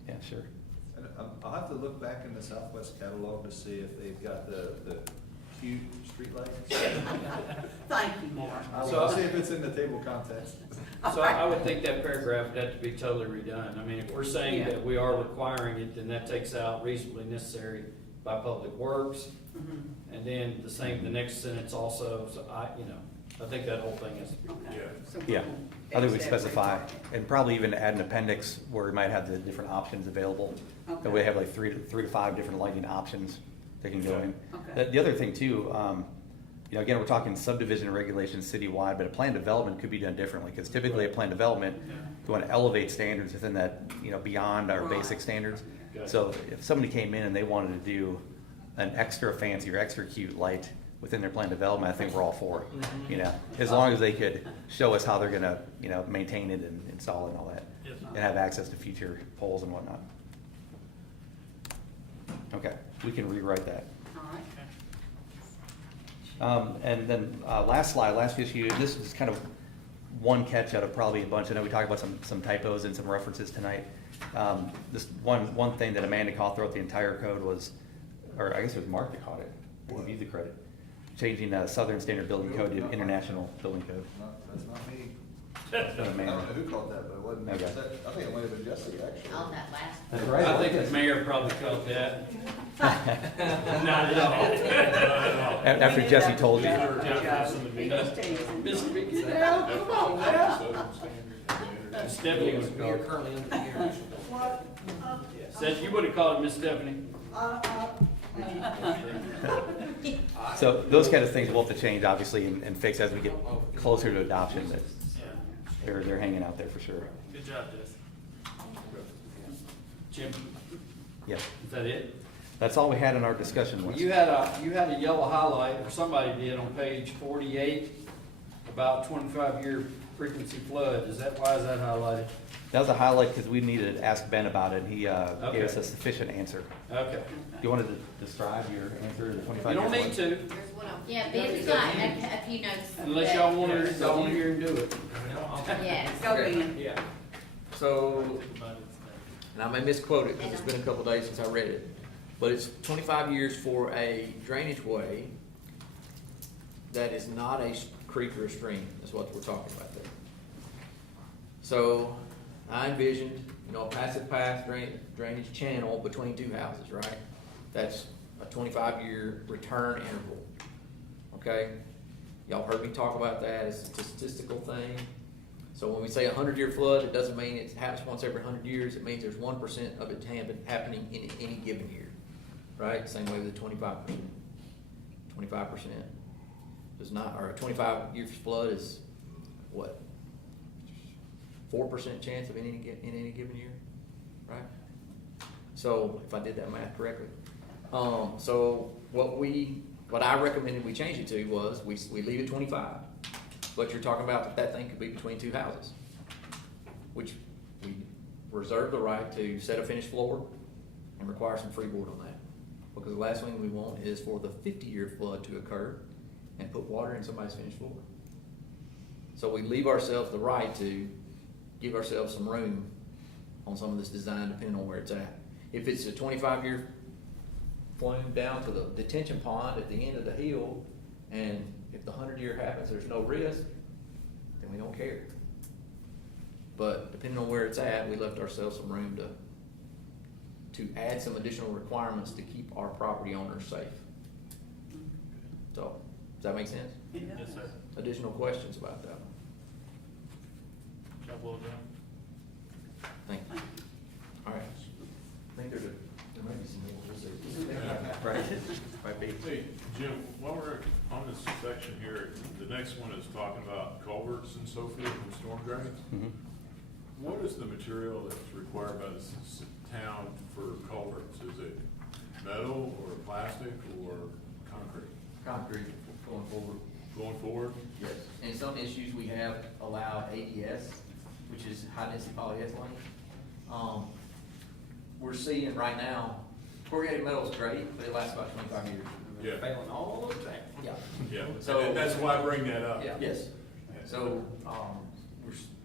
yeah, sure. And I'll have to look back in the Southwest catalog to see if they've got the cute streetlights. Thank you, Mark. I'll see if it's in the table of contents. So I would think that paragraph would have to be totally redone. I mean, if we're saying Yeah. that we are requiring it, then that takes out reasonably necessary by Public Works. Mhm. And then the next sentence also, so I think that whole thing is, Okay. Yeah. So we'll Yeah, I think we accept specify, that. and probably even add an appendix where we might have the different options available. That Okay. we have like three to five different lighting options that can go in. Okay. The other thing too, again, we're talking subdivision regulations citywide, but a plan development could be done differently, because typically a plan development, you want to elevate standards within that, beyond our Right. basic standards. Gotcha. So if somebody came in and they wanted to do an extra fancy or extra cute light within their plan development, I think we're all for it. As long as they could show us how they're gonna, maintain it and install it and all that, Yes. and have access to future poles and whatnot. Okay, we can rewrite that. All right. And then, last slide, last issue, this is kind of one catch out of probably a bunch. I know we talked about some typos and some references tonight. This one thing that Amanda caught throughout the entire code was, or I guess it was Mark that caught it, I give you the credit, changing Southern Standard Building Code to International Building Code. That's not me. That's not I don't know Amanda. who called that, but it wasn't me. Okay. I think it might have been Jesse, actually. On that last. That's right. I think the mayor probably caught that. Not at all. After Jesse told you. Mr. Vicky, now, come on now. Stephanie was We are called. currently under the international. Said you would have called it Miss Stephanie. So those kind of things we'll have to change, obviously, and fix as we get closer to adoption, but Yeah, they're hanging out there for sure. good job, Jess. Jim, Yeah. is that it? That's all we had in our discussion Well, was. you had a yellow highlight, or somebody did on page 48, about 25-year frequency flood. Why is that highlighted? That was a highlight because we needed to ask Ben about it, and he gave us Okay. a sufficient answer. Okay. You wanted to describe your answer to the 25 You don't year need flood? to, There's one on. Yeah, Ben's got a few notes. unless that- y'all want to hear him do it. Yes. Go Okay. Ben. Yeah. So, and I may misquote it because it's been a couple days since I read it, but it's 25 years for a drainage way that is not a creek or a stream, is what we're talking about there. So, I envisioned, a passive path drainage channel between two houses, right? That's a 25-year return interval, okay? Y'all heard me talk about that, it's a statistical thing. So when we say 100-year flood, it doesn't mean it happens once every 100 years, it means there's 1% of it happening in any given year, right? Same way with the 25%. 25% does not, or a 25-year flood is what? 4% chance of in any given year, right? So if I did that math correctly. So what I recommended we change it to was, we leave it 25. But you're talking about that thing could be between two houses, which we reserve the right to set a finished floor and require some freeboard on that. Because the last thing we want is for the 50-year flood to occur and put water in somebody's finished floor. So we leave ourselves the right to give ourselves some room on some of this design depending on where it's at. If it's a 25-year flume down to the detention pond at the end of the hill, and if the 100-year happens, there's no risk, then we don't care. But depending on where it's at, we left ourselves some room to add some additional requirements to keep our property owners safe. So, does that make sense? It Yes, does. sir. Additional questions about that? Job well done. Thank you. All right. I think there might be some more. We'll see. Right. Might be. Hey, Jim, while we're on this section here, the next one is talking about culverts and so forth and storm drains. Mhm. What is the material that's required by the town for culverts? Is it metal or plastic or concrete? Concrete going forward. Going forward? Yes. In some issues, we have allowed ADS, which is high density polyethylene. We're seeing right now, corrugated metal is great, but it lasts about 25 years. Yeah. Failing all the time. Yeah. Yeah, So- and that's why I bring that up. Yeah. Yes. So,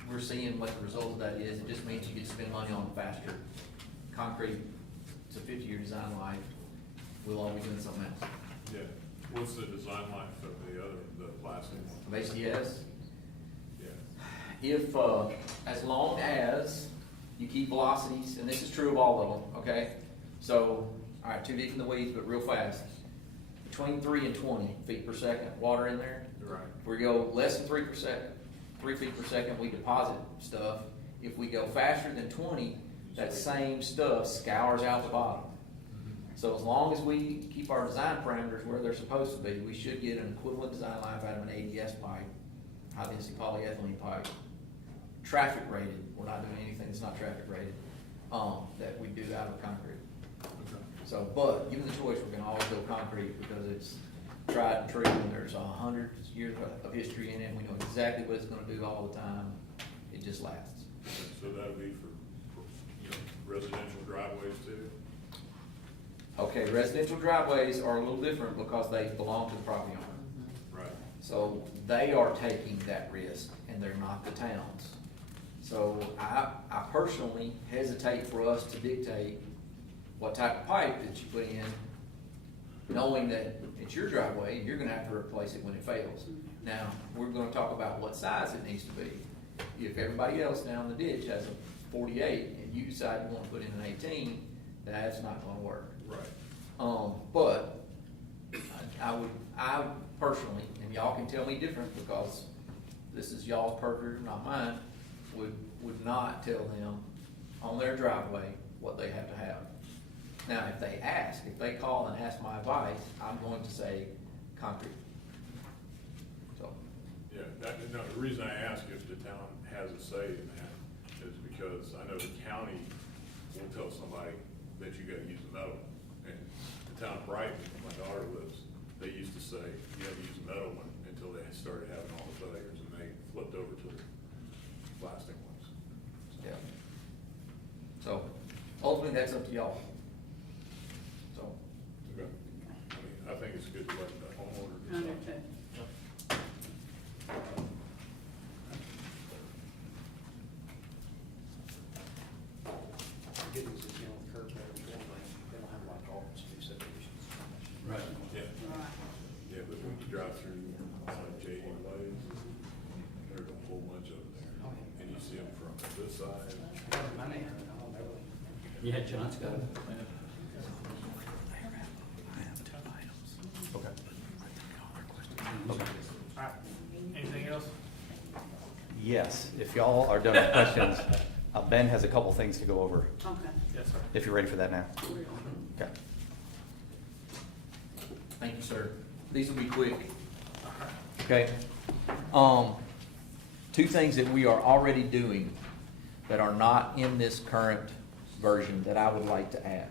we're seeing what the result of that is. It just means you get to spend money on faster. Concrete, it's a 50-year design life. We'll all be doing something else. Yeah. What's the design life of the plastic one? Of ACS, Yeah. if, as long as you keep velocities, and this is true of all of them, okay? So, all right, too deep in the weeds, but real fast. Between 3 and 20 feet per second, water in there. Right. If we go less than 3 feet per second, we deposit stuff. If we go faster than 20, that same stuff scours out the bottom. So as long as we keep our design parameters where they're supposed to be, we should get an equivalent design life out of an ADS pipe, high density polyethylene pipe. Traffic rated, we're not doing anything that's not traffic rated, that we do out of concrete. So, but given the choice, we're gonna always go concrete because it's tried and true, and there's 100 years of history in it, we know exactly what it's gonna do all the time, it just lasts. So that'll be for residential driveways too? Okay, residential driveways are a little different because they belong to the property owner. Right. So they are taking that risk and they're not the towns. So I personally hesitate for us to dictate what type of pipe that you put in, knowing that it's your driveway, you're gonna have to replace it when it fails. Now, we're gonna talk about what size it needs to be. If everybody else down the ditch has a 48 and you decide you wanna put in an 18, that's not gonna work. Right. But I personally, and y'all can tell me different because this is y'all's purview, not mine, would not tell them on their driveway what they have to have. Now, if they call and ask my advice, I'm going to say concrete. So, Yeah, no, the reason I ask if the town has a say in that is because I know the county will tell somebody that you gotta use the metal. And the town of Brighton, where my daughter lives, they used to say, you had to use a metal one until they started having all the failures, and they flipped over to the plastic ones. Yeah. So ultimately, that's up to y'all. So, Okay. I mean, I think it's good to let the homeowner I do decide. too. Good news is, you know, curb there, they don't have like all these new subdivisions. Right. Yeah, Right. yeah, but when you drive through, JD Ways, there's a whole bunch of them there, and you see them from this side. Yeah, John's got it. Okay. Alright, anything else? Yes, if y'all are done with questions, Ben has a couple things to go over, Okay. Yes, sir. if you're ready for that now. Okay. thank you, sir. These will be quick. Okay. Two things that we are already doing that are not in this current version that I would like to add.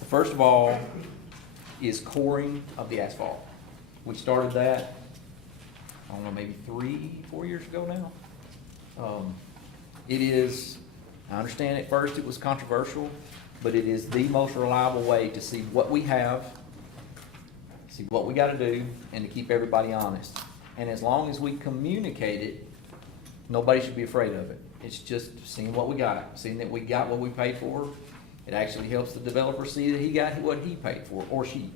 The first of all is coring of the asphalt. We started that, I don't know, maybe 3-4 years ago now. It is, I understand at first it was controversial, but it is the most reliable way to see what we have, see what we gotta do, and to keep everybody honest. And as long as we communicate it, nobody should be afraid of it. It's just seeing what we got, seeing that we got what we paid for. It actually helps the developer see that he got what he paid for, or she.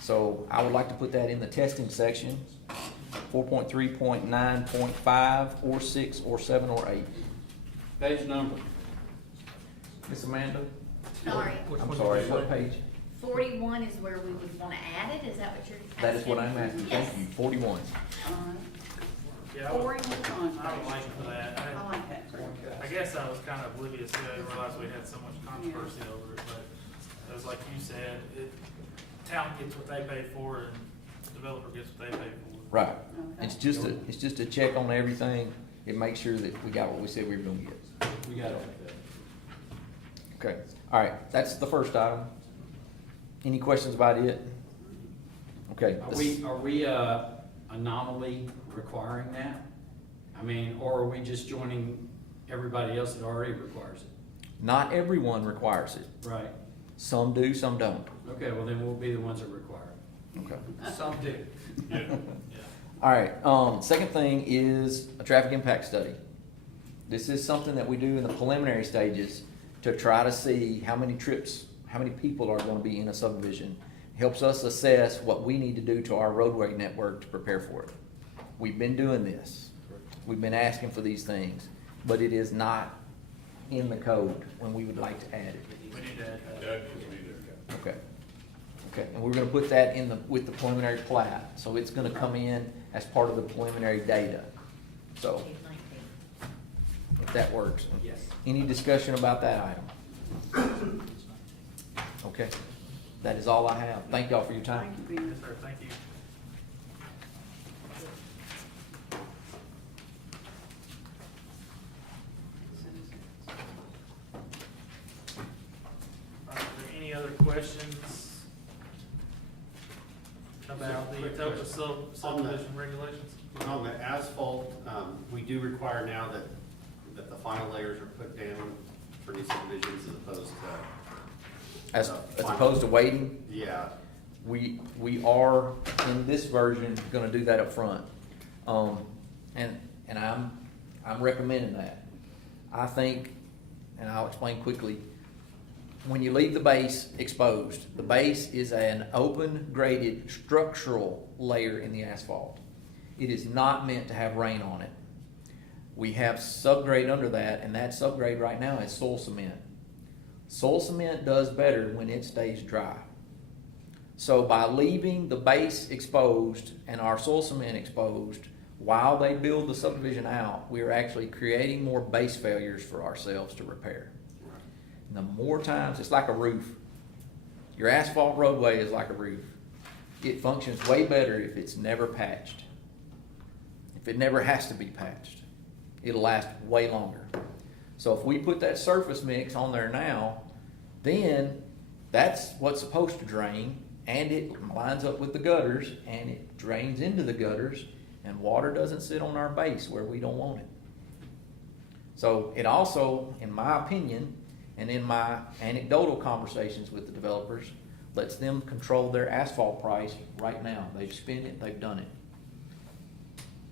So I would like to put that in the testing section, 4.3.9.5, or 6, or 7, or 8. Page number. Miss Amanda? Sorry, I'm sorry, what page? 41 is where we would want to add it, is that what you're asking? That is what I'm asking, thank Yes. you, 41. All right. Yeah, I would, 41 on I would like page. for that. I like that. I guess I was kind of oblivious to it, I didn't realize we had so much controversy over it, but it was like you said, town gets what they pay for and developer gets what they pay for. Right. Okay. It's just a check on everything. It makes sure that we got what we said we were gonna get. We got it. Okay, all right, that's the first item. Any questions about it? Okay. Are we anomaly requiring that? I mean, or are we just joining everybody else that already requires it? Not everyone requires it. Right. Some do, some don't. Okay, well then we'll be the ones that require it. Okay. Some do. Yeah. All right, second thing is a traffic impact study. This is something that we do in the preliminary stages to try to see how many trips, how many people are gonna be in a subdivision. Helps us assess what we need to do to our roadway network to prepare for it. We've been doing this. We've been asking for these things, but it is not in the code when we would like to add it. We need to add that. That could be there. Okay. Okay, and we're gonna put that in with the preliminary plat, so it's gonna come in as part of the preliminary data. So, Page 19. if that works. Yes. Any discussion about that item? Okay, that is all I have. Thank y'all for your time. Thank you, Ben. Yes, sir, thank you. Are there any other questions about the Atoka subdivision regulations? On the asphalt, we do require now that the final layers are put down for new subdivisions as opposed to. As opposed to waiting, Yeah, we are, in this version, gonna do that up front. And I'm recommending that. I think, and I'll explain quickly, when you leave the base exposed, the base is an open graded structural layer in the asphalt. It is not meant to have rain on it. We have subgrade under that, and that subgrade right now is soil cement. Soil cement does better when it stays dry. So by leaving the base exposed and our soil cement exposed, while they build the subdivision out, we are actually creating more base failures for ourselves to repair. And the more times, it's like a roof. Your asphalt roadway is like a roof. It functions way better if it's never patched. If it never has to be patched, it'll last way longer. So if we put that surface mix on there now, then That's what's supposed to drain, and it lines up with the gutters, and it drains into the gutters, and water doesn't sit on our base where we don't want it. So it also, in my opinion, and in my anecdotal conversations with the developers, lets them control their asphalt price right now. They've spent it, they've done it.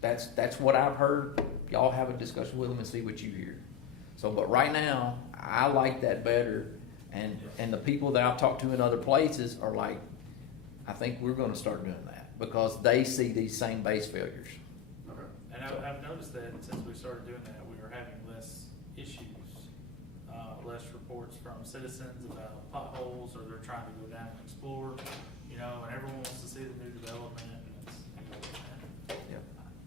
That's what I've heard. Y'all have a discussion with them and see what you hear. So, but right now, I like that better, and the people that I've talked to in other places are like, I think we're gonna start doing that, because they see these same base failures. Okay. And I've noticed that since we started doing that, we are having less issues, less reports from citizens about potholes, or they're trying to go down and explore, you know, and everyone wants to see the new development, and it's, you know, Yep.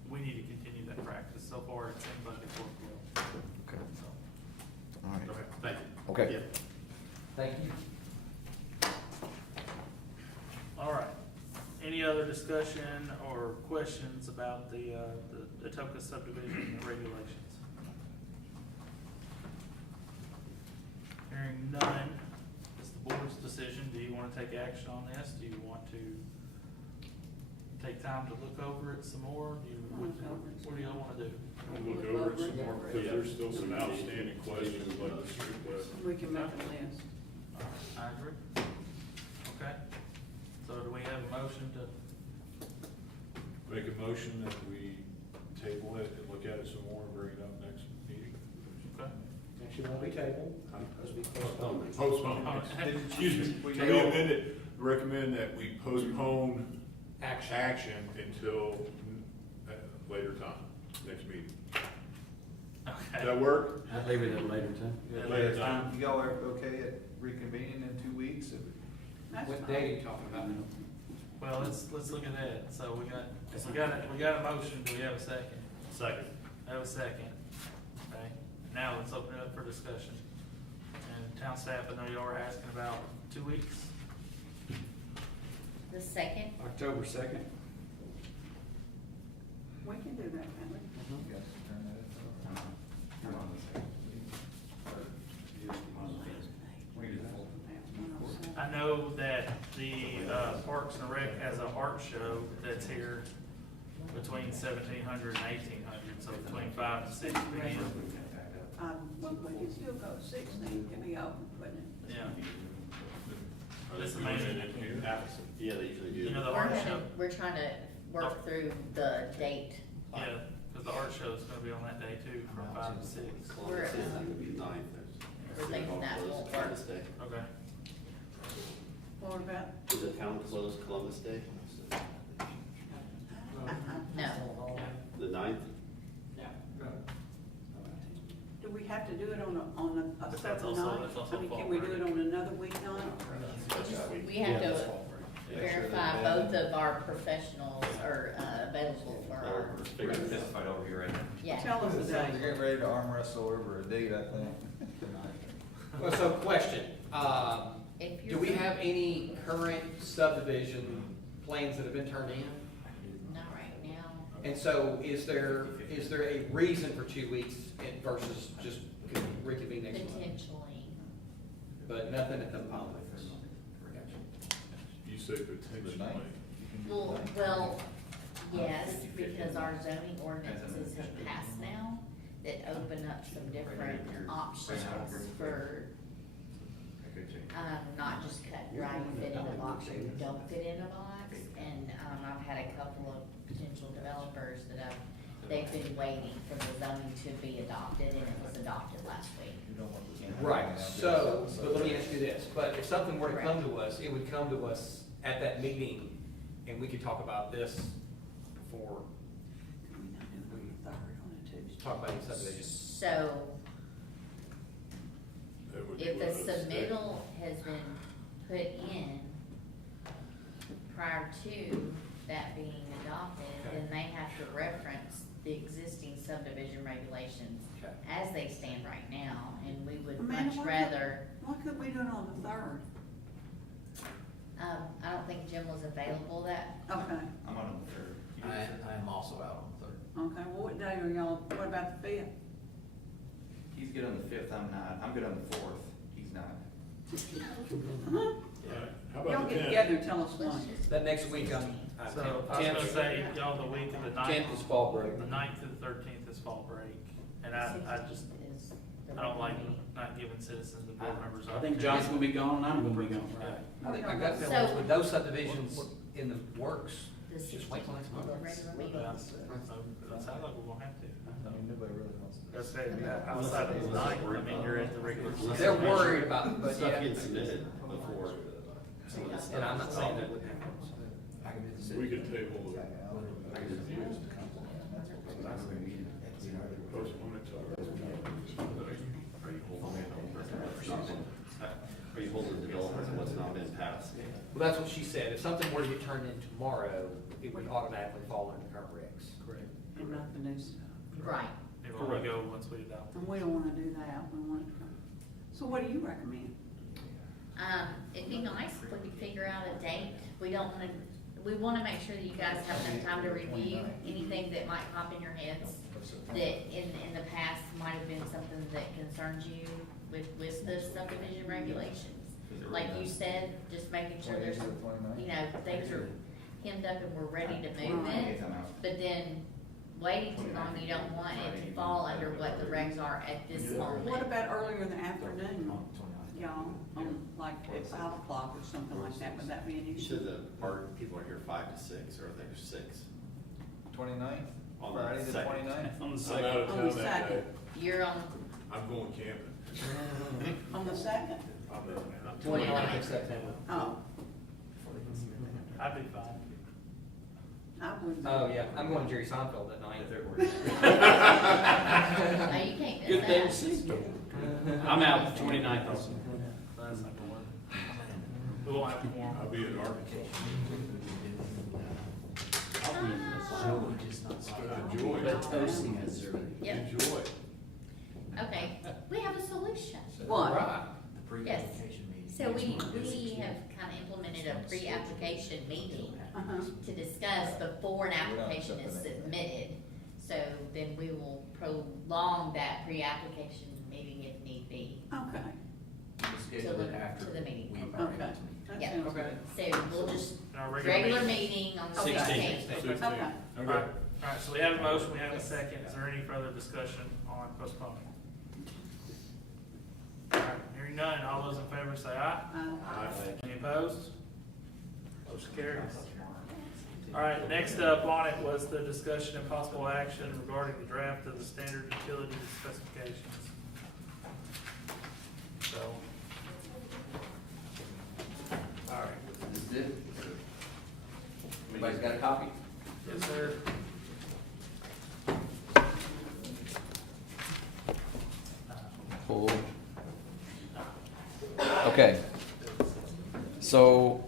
we need to continue that practice. So far, it seems like it's worked well. Okay. So, All right. Okay, thank you. Okay. Yeah. Thank you. all right. Any other discussion or questions about the Atoka subdivision regulations? Hearing none, it's the board's decision. Do you want to take action on this? Do you want to take time to look over it some more? What do y'all want to do? We'll look over it some more, because there's still some outstanding questions like the street question. We can make a list. I agree. Okay. So do we have a motion to, Make a motion that we table it and look at it some more and bring it up next meeting. okay? Actually, won't be tabled, because we postponed. Postpone. Excuse me, can we amend it, recommend that we postpone action until a later time, next meeting. Does Okay. that work? I'd leave it at later time. Yeah, Later time. You all are okay at reconvening in 2 weeks? That's What fine. day are you talking about now? Well, let's look at that. So we got a motion. Do we have a second? Second. Have a second. Okay. Now let's open it up for discussion. And town staff, I know you are asking about 2 weeks. The second, October 2nd. We can do that, can't we? You guys turn that in. I know that the Parks and Rec has an art show that's here between 1700 and 1800, so between 5 and 6 p.m. Well, we can still go to 16, can be open, wouldn't it? Yeah. Are they This doing amazing. it in here? Yeah, they usually do. You know, the we're art show, we're trying to work through the date. yeah, because the art show is gonna be on that day too, from 5 to 6. We're, Columbus Day, that would be the ninth. we're thinking that won't work. Columbus Day. Okay. What about, Is the town closed Columbus Day? No, The ninth? do we have to do it on a But that's certain also- night? that's also I mean, fall can we do break. it on another weeknight? we have to verify both of our professionals are available for our, Or figure it out. Fight over here right now. yeah. Tell us the You're date. getting ready to arm wrestle over a date, I think. Well, so question, If do you're. we have any current subdivision plans that have been turned in? Not right now. And so is there a reason for 2 weeks versus just reconvene next month? Potentially. But nothing at the moment? You say The potentially. ninth? You can do the ninth. Well, yes, because our zoning ordinances have passed now that open up some different options for, not just cut and dry, you fit in a box or you don't fit in a box. And, I've had a couple of potential developers that they've been waiting for the zoning to be adopted, and it was adopted last week. You don't want this- Right, so, but let me ask you this, but if something were to come to us, it would come to us at that meeting, and we could talk about this before, Can we not do it on the 3rd on a Tuesday? talk about the subdivision. So That would if let a us stay. submittal has been put in prior to that being adopted, then they have to reference the existing subdivision regulations Okay. as they stand right now, and we would Amanda, much why rather, Why couldn't we do it on the 3rd? I don't think Jim was available that, Okay, I'm on the third. I am also out on the 3rd. okay, well, what day are y'all, what about the 5th? He's good on the 5th, I'm not. I'm good on the 4th, he's not. How Y'all about the get 10th? together and tell us one. That next week, I'm. So I was gonna say, y'all, the week of the ninth. 10th is fall break. The 9th to the 13th is fall break, and I just, Is the I don't like meeting. not giving citizens and board members. I think John's gonna be gone, and I'm gonna be gone. I think my gut feeling is with those subdivisions in the works, The just wait till next month. The regular meeting. That sounds like we're gonna have to. I mean, nobody really wants to. That's it, yeah, outside of the 9th, I mean, you're at the regular. They're worried about, but Stuff yeah, gets submitted before some of this stuff. and I'm not saying that wouldn't happen. We could table it. Postpone it till. Are you holding developers on what's not been passed? Well, that's what she said. If something were to get turned in tomorrow, it would automatically fall under current regs. Correct. And not the new stuff. Right. It will only go once we adopt. And we don't wanna do that, we want it to come. So what do you recommend? It'd be nice if we could figure out a date. We wanna make sure that you guys have enough time to review anything that might pop in your heads that in the past might have been something that concerns you with the subdivision regulations. Like you said, just making sure there's, you know, things are hemmed up and we're ready to move it. But then waiting too long, you don't want it to fall under what the regs are at this moment. What about earlier in the afternoon, y'all, like at 5 o'clock or something like that, would that be an You issue? said the part, people are here 5 to 6, or are they 6? 29th, On the Friday the second. 29th. On the I'm second. out of On town the that day. second. You're on, I'm going camping. On the second? I'm in. 29th of September. Oh, I'd be fine. I wouldn't. Oh, yeah, I'm going to Jerry Seinfeld that night. no, you can't miss Good thing to that. see. I'm out the 29th also. That's not gonna work. We won't have a quorum. I'll be in Arkansas. Enjoy. Yep. Enjoy. Okay, we have a solution. What? Right. Yes. So we have kind of implemented a pre-application meeting Uh-huh. to discuss before an application is submitted. So then we will prolong that pre-application meeting if need be. Okay, Schedule it after. To the meeting. we- okay, that Yeah. sounds Okay. good. So we'll just, Our regular meeting on the Okay. 16th. 16. Okay. All right, so we have a motion, we have a second. Is there any further discussion on postponing? All right, hearing none, all those in favor say aye. Any opposed? Motion carries. All right, next up on it was the discussion and possible action regarding the draft of the standard utility specifications. So. All right, This is it. Everybody's got a copy? yes, sir. Cool. Okay. So,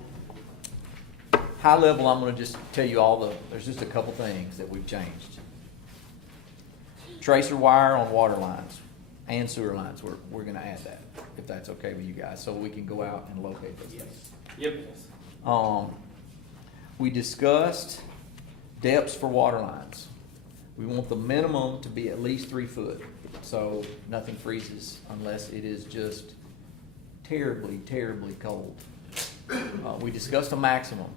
high level, I'm gonna just tell you there's just a couple things that we've changed. Tracer wire on water lines and sewer lines, we're gonna add that, if that's okay with you guys, so we can go out and locate those things. Yep. We discussed depths for water lines. We want the minimum to be at least 3 foot, so nothing freezes unless it is just terribly, terribly cold. We discussed a maximum.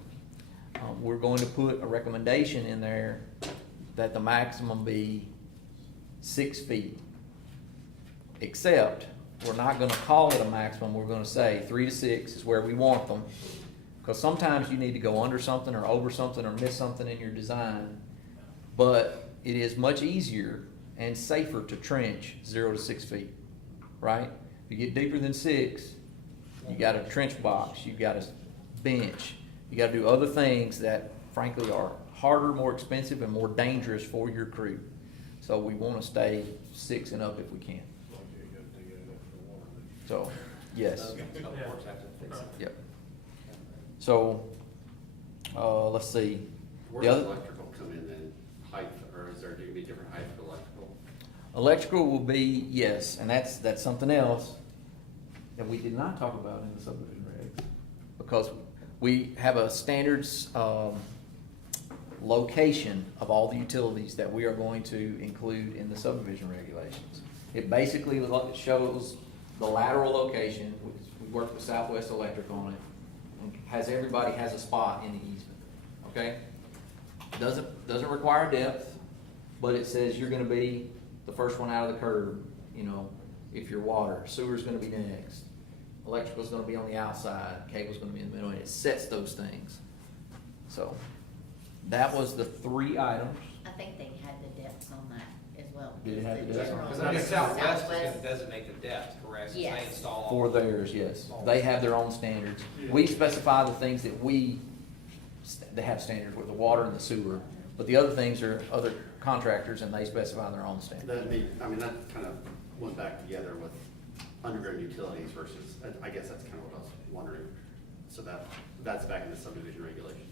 We're going to put a recommendation in there that the maximum be 6 feet. Except, we're not gonna call it a maximum, we're gonna say 3 to 6 is where we want them. Because sometimes you need to go under something or over something or miss something in your design. But it is much easier and safer to trench 0 to 6 feet, right? If you get deeper than 6, you got a trench box, you got a bench, you gotta do other things that frankly are harder, more expensive, and more dangerous for your crew. So we wanna stay 6 and up if we can. So, yes. Yep. So, let's see. Where The does other, electrical come in then? Height, or is there going to be different height for electrical? electrical will be, yes, and that's something else that we did not talk about in the subdivision regs. Because we have a standards, location of all the utilities that we are going to include in the subdivision regulations. It basically shows the lateral location, which worked with Southwest Electric on it. Everybody has a spot in the easement, okay? Doesn't require depth, but it says you're gonna be the first one out of the curb, you know, if you're water. Sewer's gonna be next. Electrical's gonna be on the outside, cable's gonna be in the middle, and it sets those things. So, that was the 3 items. I think they had the depths on that as well. Did it have the The depths? general- Because I think Southwest is Southwest- gonna designate the depth, correct? Since Yes. they install all. For theirs, yes. They have their own standards. We specify the things that they have standards with, the water and the sewer. But the other things are other contractors and they specify their own standards. That kind of went back together with underground utilities versus, I guess that's kind of what I was wondering. So that's back in the subdivision regulations.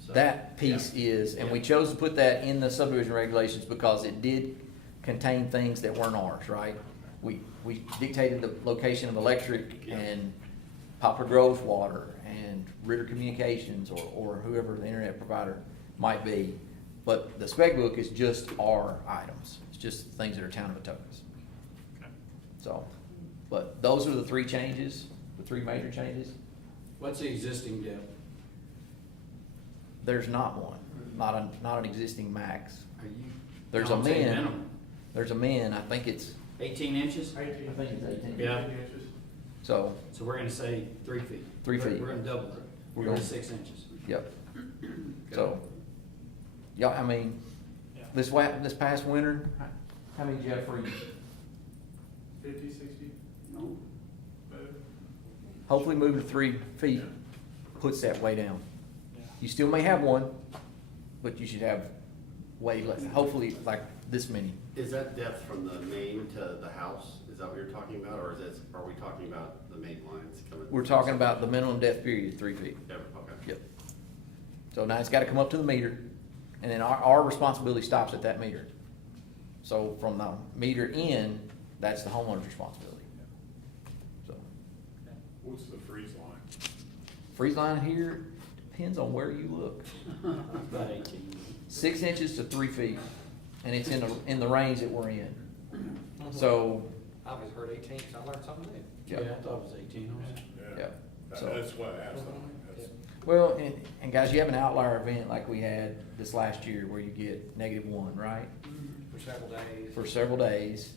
So, That piece yeah. is, and we chose to put that in the subdivision regulations because it did contain things that weren't ours, right? We dictated the location of electric and Poplar Grove's water and Ritter Communications or whoever the internet provider might be. But the spec book is just our items. It's just things that are town of Atoka's. Okay. So, but those are the 3 changes, the 3 major changes. What's the existing depth? There's not one, not an existing max. Are you? There's no, a I'm saying min. minimum. There's a min, I think it's, 18 inches? I think it's 18. Yeah. So, So we're gonna say 3 feet. 3 feet. We're gonna double it. We're We're going gonna- 6 inches. yep. So, yeah, I mean, Yeah. this past winter, how many did you have for you? 50, 60? No. Hopefully moving to 3 feet puts that way down. Yeah. You still may have one, but you should have way less, hopefully like this many. Is that depth from the main to the house? Is that what you're talking about, or are we talking about the main lines coming? We're talking about the minimum depth period, 3 feet. Yeah, okay. Yep. So now it's gotta come up to the meter, and then our responsibility stops at that meter. So from the meter in, that's the homeowner's responsibility. So, What's the freeze line? freeze line here depends on where you look. About 18. 6 inches to 3 feet, and it's in the range that we're in. So, I've always heard 18, so I learned something new. Yeah, yeah, I thought it was 18 also. yeah. So, That's why I asked them. That's- well, and guys, you have an outlier event like we had this last year where you get -1, right? For several days. For several days,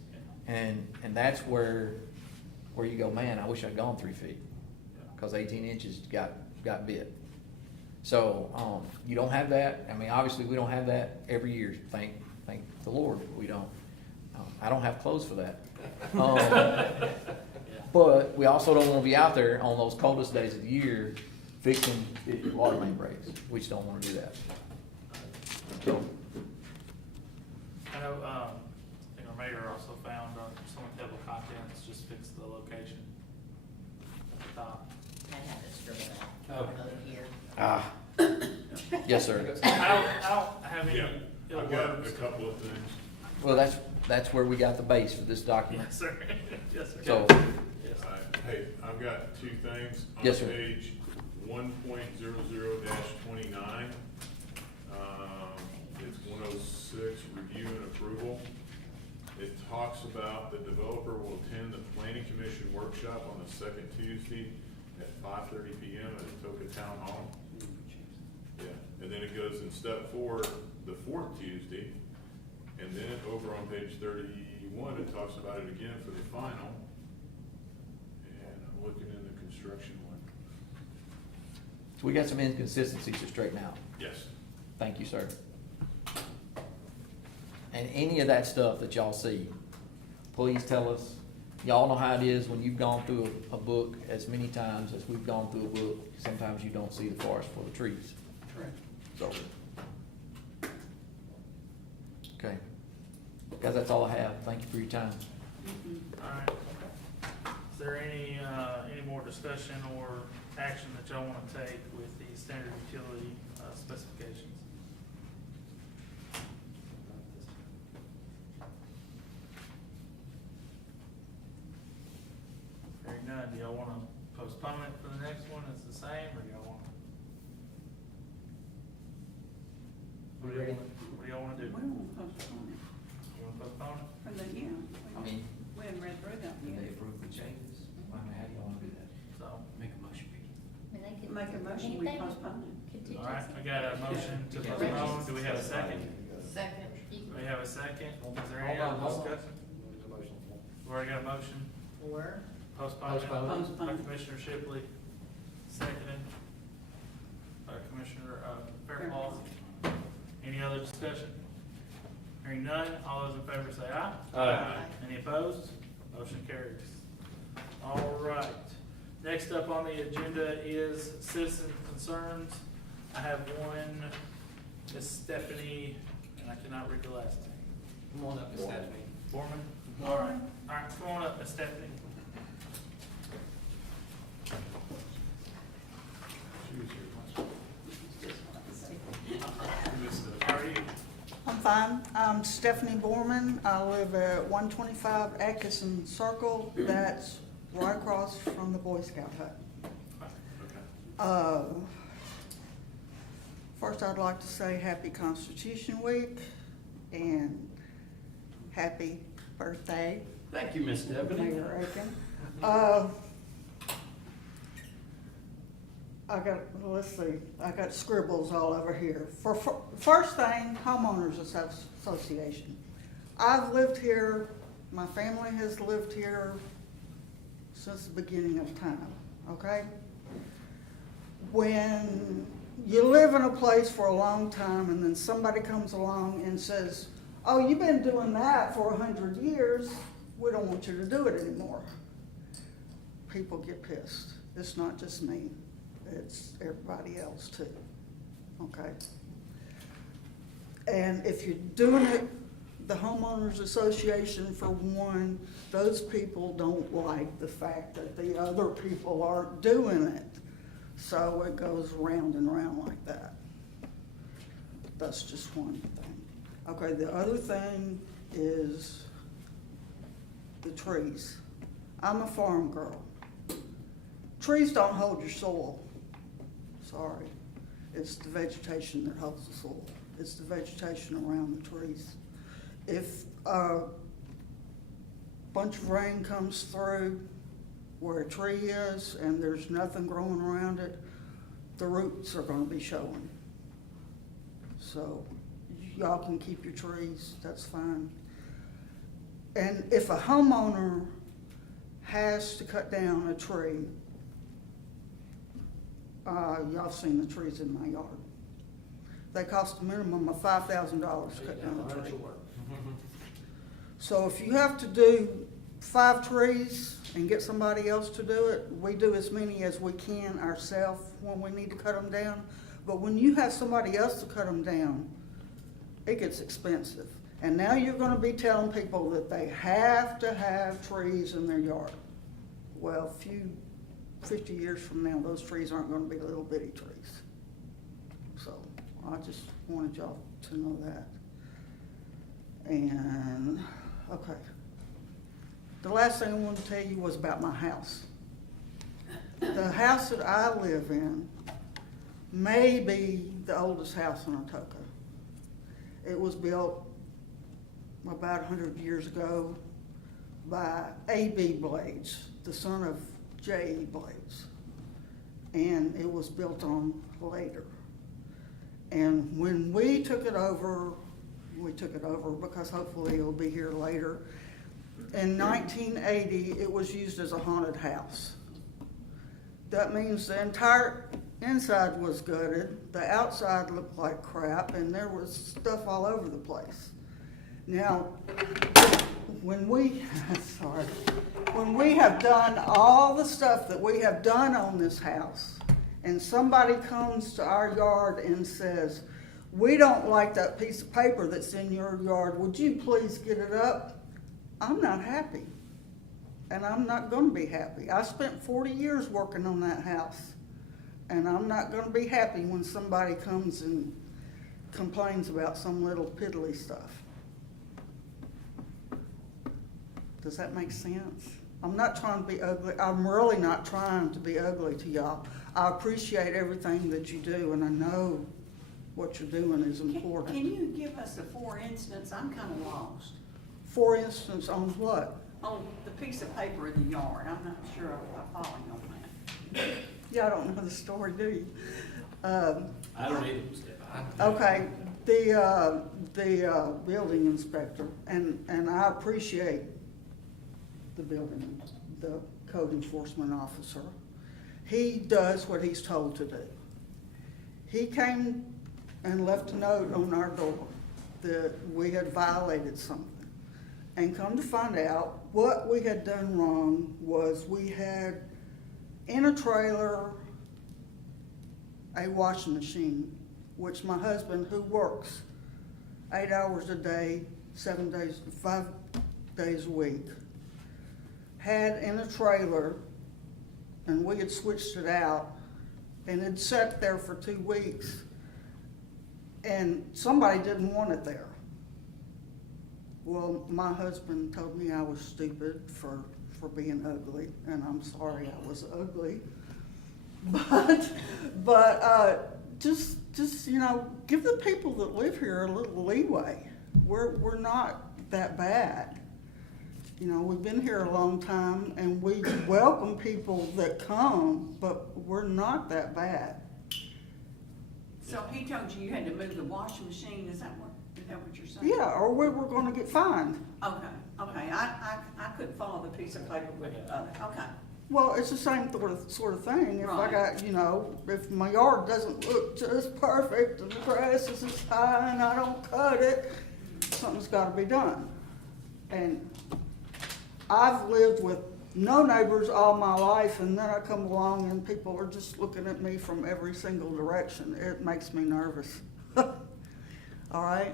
and that's where you go, man, I wish I'd gone 3 feet, cause 18 inches got bit. So, you don't have that, I mean, obviously, we don't have that every year, thank the Lord, we don't. I don't have clothes for that. But we also don't wanna be out there on those coldest days of the year fixing if your water main breaks, we just don't wanna do that. So, I know, I think our mayor also found some table contents, just fix the location at the top. I have it scribbled out Okay. over here. yes, sir. I don't have any Yeah, ill I've got words. a couple of things. Well, that's where we got the base for this document. Yes, sir. Yes, sir. So, Yes. Hey, I've got 2 things. Yes, sir. On page 1.00-29, it's 106, review and approval. It talks about the developer will attend the planning commission workshop on the 2nd Tuesday at 5:30 PM at Atoka Town Hall. Yeah, and then it goes in step 4, the 4th Tuesday. And then over on page 31, it talks about it again for the final. And I'm looking in the construction one. so we got some inconsistencies to straighten out. Yes. Thank you, sir. And any of that stuff that y'all see, please tell us. Y'all know how it is when you've gone through a book as many times as we've gone through a book. Sometimes you don't see the forest for the trees. So. Okay. Guys, that's all I have. Thank you for your time. All right. Is there any more discussion or action that y'all want to take with the standard utility specifications? Hearing none, do y'all want to postpone it for the next one? It's the same, or do y'all want? What do y'all want to do? We won't postpone it. You want to postpone it? For the, yeah. I mean, We haven't read through that did they yet. approve the changes? I mean, how do y'all want to do that? So, Make a motion, Vicky. I mean, they could- Make a motion, we anything. postpone Contingency. all right, I got a motion to postpone. Do we have a second? Second. Do we have a second? Is there any Hold on, other hold on. discussion? We already got a motion. Or, Postponement by Postpone. Commissioner Shipley, seconded by Commissioner Fairclough. Any other discussion? Hearing none, all those in favor say aye. Aye. Any opposed? Motion carries. All right. Next up on the agenda is citizen concerns. I have one, Miss Stephanie, and I cannot read the last name. Come on up, Miss Stephanie. Foreman? All right, come on up, Miss Stephanie. How are you? I'm fine. I'm Stephanie Borman. I live at 125 Atkinson Circle. That's right across from the Boy Scout hut. First, I'd like to say Happy Constitution Week and happy birthday, Thank you, Miss Stephanie. Mayor Aiken. I got scribbles all over here. First thing, homeowners association. I've lived here, my family has lived here since the beginning of time, okay? When you live in a place for a long time and then somebody comes along and says, oh, you've been doing that for 100 years, we don't want you to do it anymore. People get pissed. It's not just me. It's everybody else too, okay? And if you're doing it, the homeowners association, for one, those people don't like the fact that the other people aren't doing it. So it goes round and round like that. That's just one thing. Okay, the other thing is the trees. I'm a farm girl. Trees don't hold your soil. Sorry. It's the vegetation that holds the soil. It's the vegetation around the trees. If a bunch of rain comes through where a tree is and there's nothing growing around it, the roots are gonna be showing. So y'all can keep your trees, that's fine. And if a homeowner has to cut down a tree, y'all seen the trees in my yard. They cost a minimum of $5,000 to cut down a tree. So if you have to do 5 trees and get somebody else to do it, we do as many as we can ourselves when we need to cut them down. But when you have somebody else to cut them down, it gets expensive. And now you're gonna be telling people that they have to have trees in their yard. Well, 50 years from now, those trees aren't gonna be little bitty trees. So I just wanted y'all to know that. And, okay. The last thing I wanted to tell you was about my house. The house that I live in may be the oldest house in Atoka. It was built about 100 years ago by A.B. Blades, the son of J.E. Blades. And it was built on later. And when we took it over because hopefully it'll be here later. In 1980, it was used as a haunted house. That means the entire inside was gutted, the outside looked like crap, and there was stuff all over the place. Now, when we have done all the stuff that we have done on this house, and somebody comes to our yard and says, we don't like that piece of paper that's in your yard, would you please get it up? I'm not happy, and I'm not gonna be happy. I spent 40 years working on that house, and I'm not gonna be happy when somebody comes and complains about some little piddly stuff. Does that make sense? I'm not trying to be ugly. I'm really not trying to be ugly to y'all. I appreciate everything that you do, and I know what you're doing is important. Can you give us a for instance? I'm kind of lost. For instance, on what? On the piece of paper in the yard, I'm not sure I'm following on that. Y'all don't know the story, do you? I don't either, Steve. Okay, the building inspector, and I appreciate the code enforcement officer. He does what he's told to do. He came and left a note on our door that we had violated something. And come to find out, what we had done wrong was we had in a trailer a washing machine, which my husband, who works 8 hours a day, 5 days a week, had in a trailer, and we had switched it out, and it sat there for 2 weeks, and somebody didn't want it there. Well, my husband told me I was stupid for being ugly, and I'm sorry I was ugly. But just you know, give the people that live here a little leeway. We're not that bad. You know, we've been here a long time, and we welcome people that come, but we're not that bad. So he told you you had to move the washing machine, is that what you're saying? Yeah, or we were gonna get fined. Okay, I couldn't follow the piece of paper with the other, okay. Well, it's the same sort of thing. If I Right. got, you know, if my yard doesn't look just perfect and the grass is as high and I don't cut it, something's gotta be done. And I've lived with no neighbors all my life, and then I come along and people are just looking at me from every single direction. It makes me nervous. All right?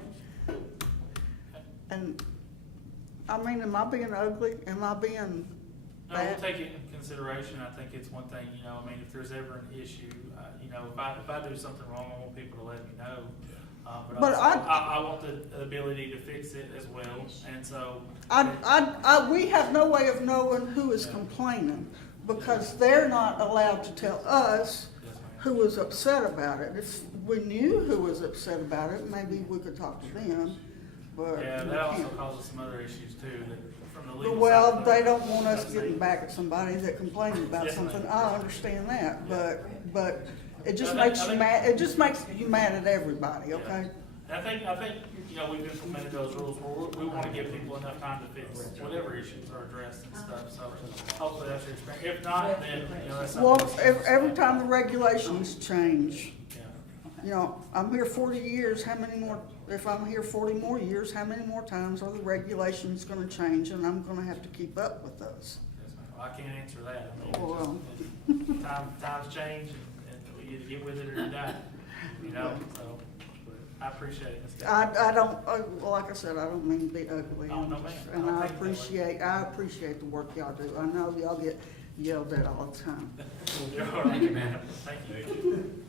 And, I mean, am I being ugly? Am I being No, we'll bad? take it in consideration. I think it's one thing, you know, I mean, if there's ever an issue, you know, if I do something wrong, I want people to let me know. But But also, I want the ability to fix it as well, and so. we have no way of knowing who is complaining, because they're not allowed to tell us Yes, ma'am. who was upset about it. If we knew who was upset about it, maybe we could talk to them, but Yeah, we that also can't. causes some other issues too, that from the legal side. Well, of they it. don't want us getting back at somebody that complained about Yes, ma'am. something. I understand that, but it just I think- makes I you think- mad, it just makes you mad at everybody, Yeah. okay? And I think, you know, we've implemented those rules where we want to give people enough time to fix whatever issues are addressed and stuff, so hopefully that's your experience. If not, then, you know, that's something. Well, that's- every time the regulations change, Yeah. you know, I'm here 40 years, how many more, if I'm here 40 more years, how many more times are the regulations gonna change, and I'm gonna have to keep up with those? Yes, ma'am. Well, I can't answer that. I mean, Well, times change, and we either get with it or you die, you know, so, but I appreciate it. Ms. Gabbard. I don't, well, like I said, I don't mean to be ugly. Oh, no, ma'am. And I don't I think that way. appreciate the work y'all do. I know y'all get yelled at all the time. Thank you, man. Thank you.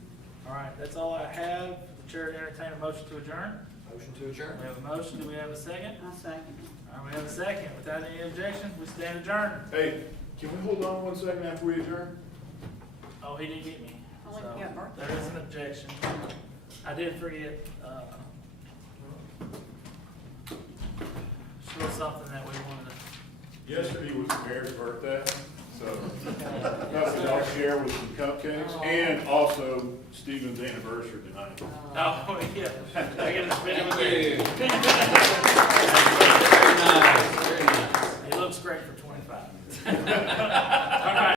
All right, that's all I have. The chair entertain a motion to adjourn. Motion to adjourn? We have a motion. Do we have a second? I second. All right, we have a second. Without any objection, we stand adjourned. Hey, can we hold on 1 second after we adjourn? Oh, he didn't get me. Only So, got birthday. there is an objection. I did forget, still something that we wanted to. Yesterday was the mayor's birthday, so nothing I'll share with some cupcakes, and also Stephen's anniversary tonight. Oh, yeah. I get to spend it with you. Very nice, very nice. He looks great for 25. All right.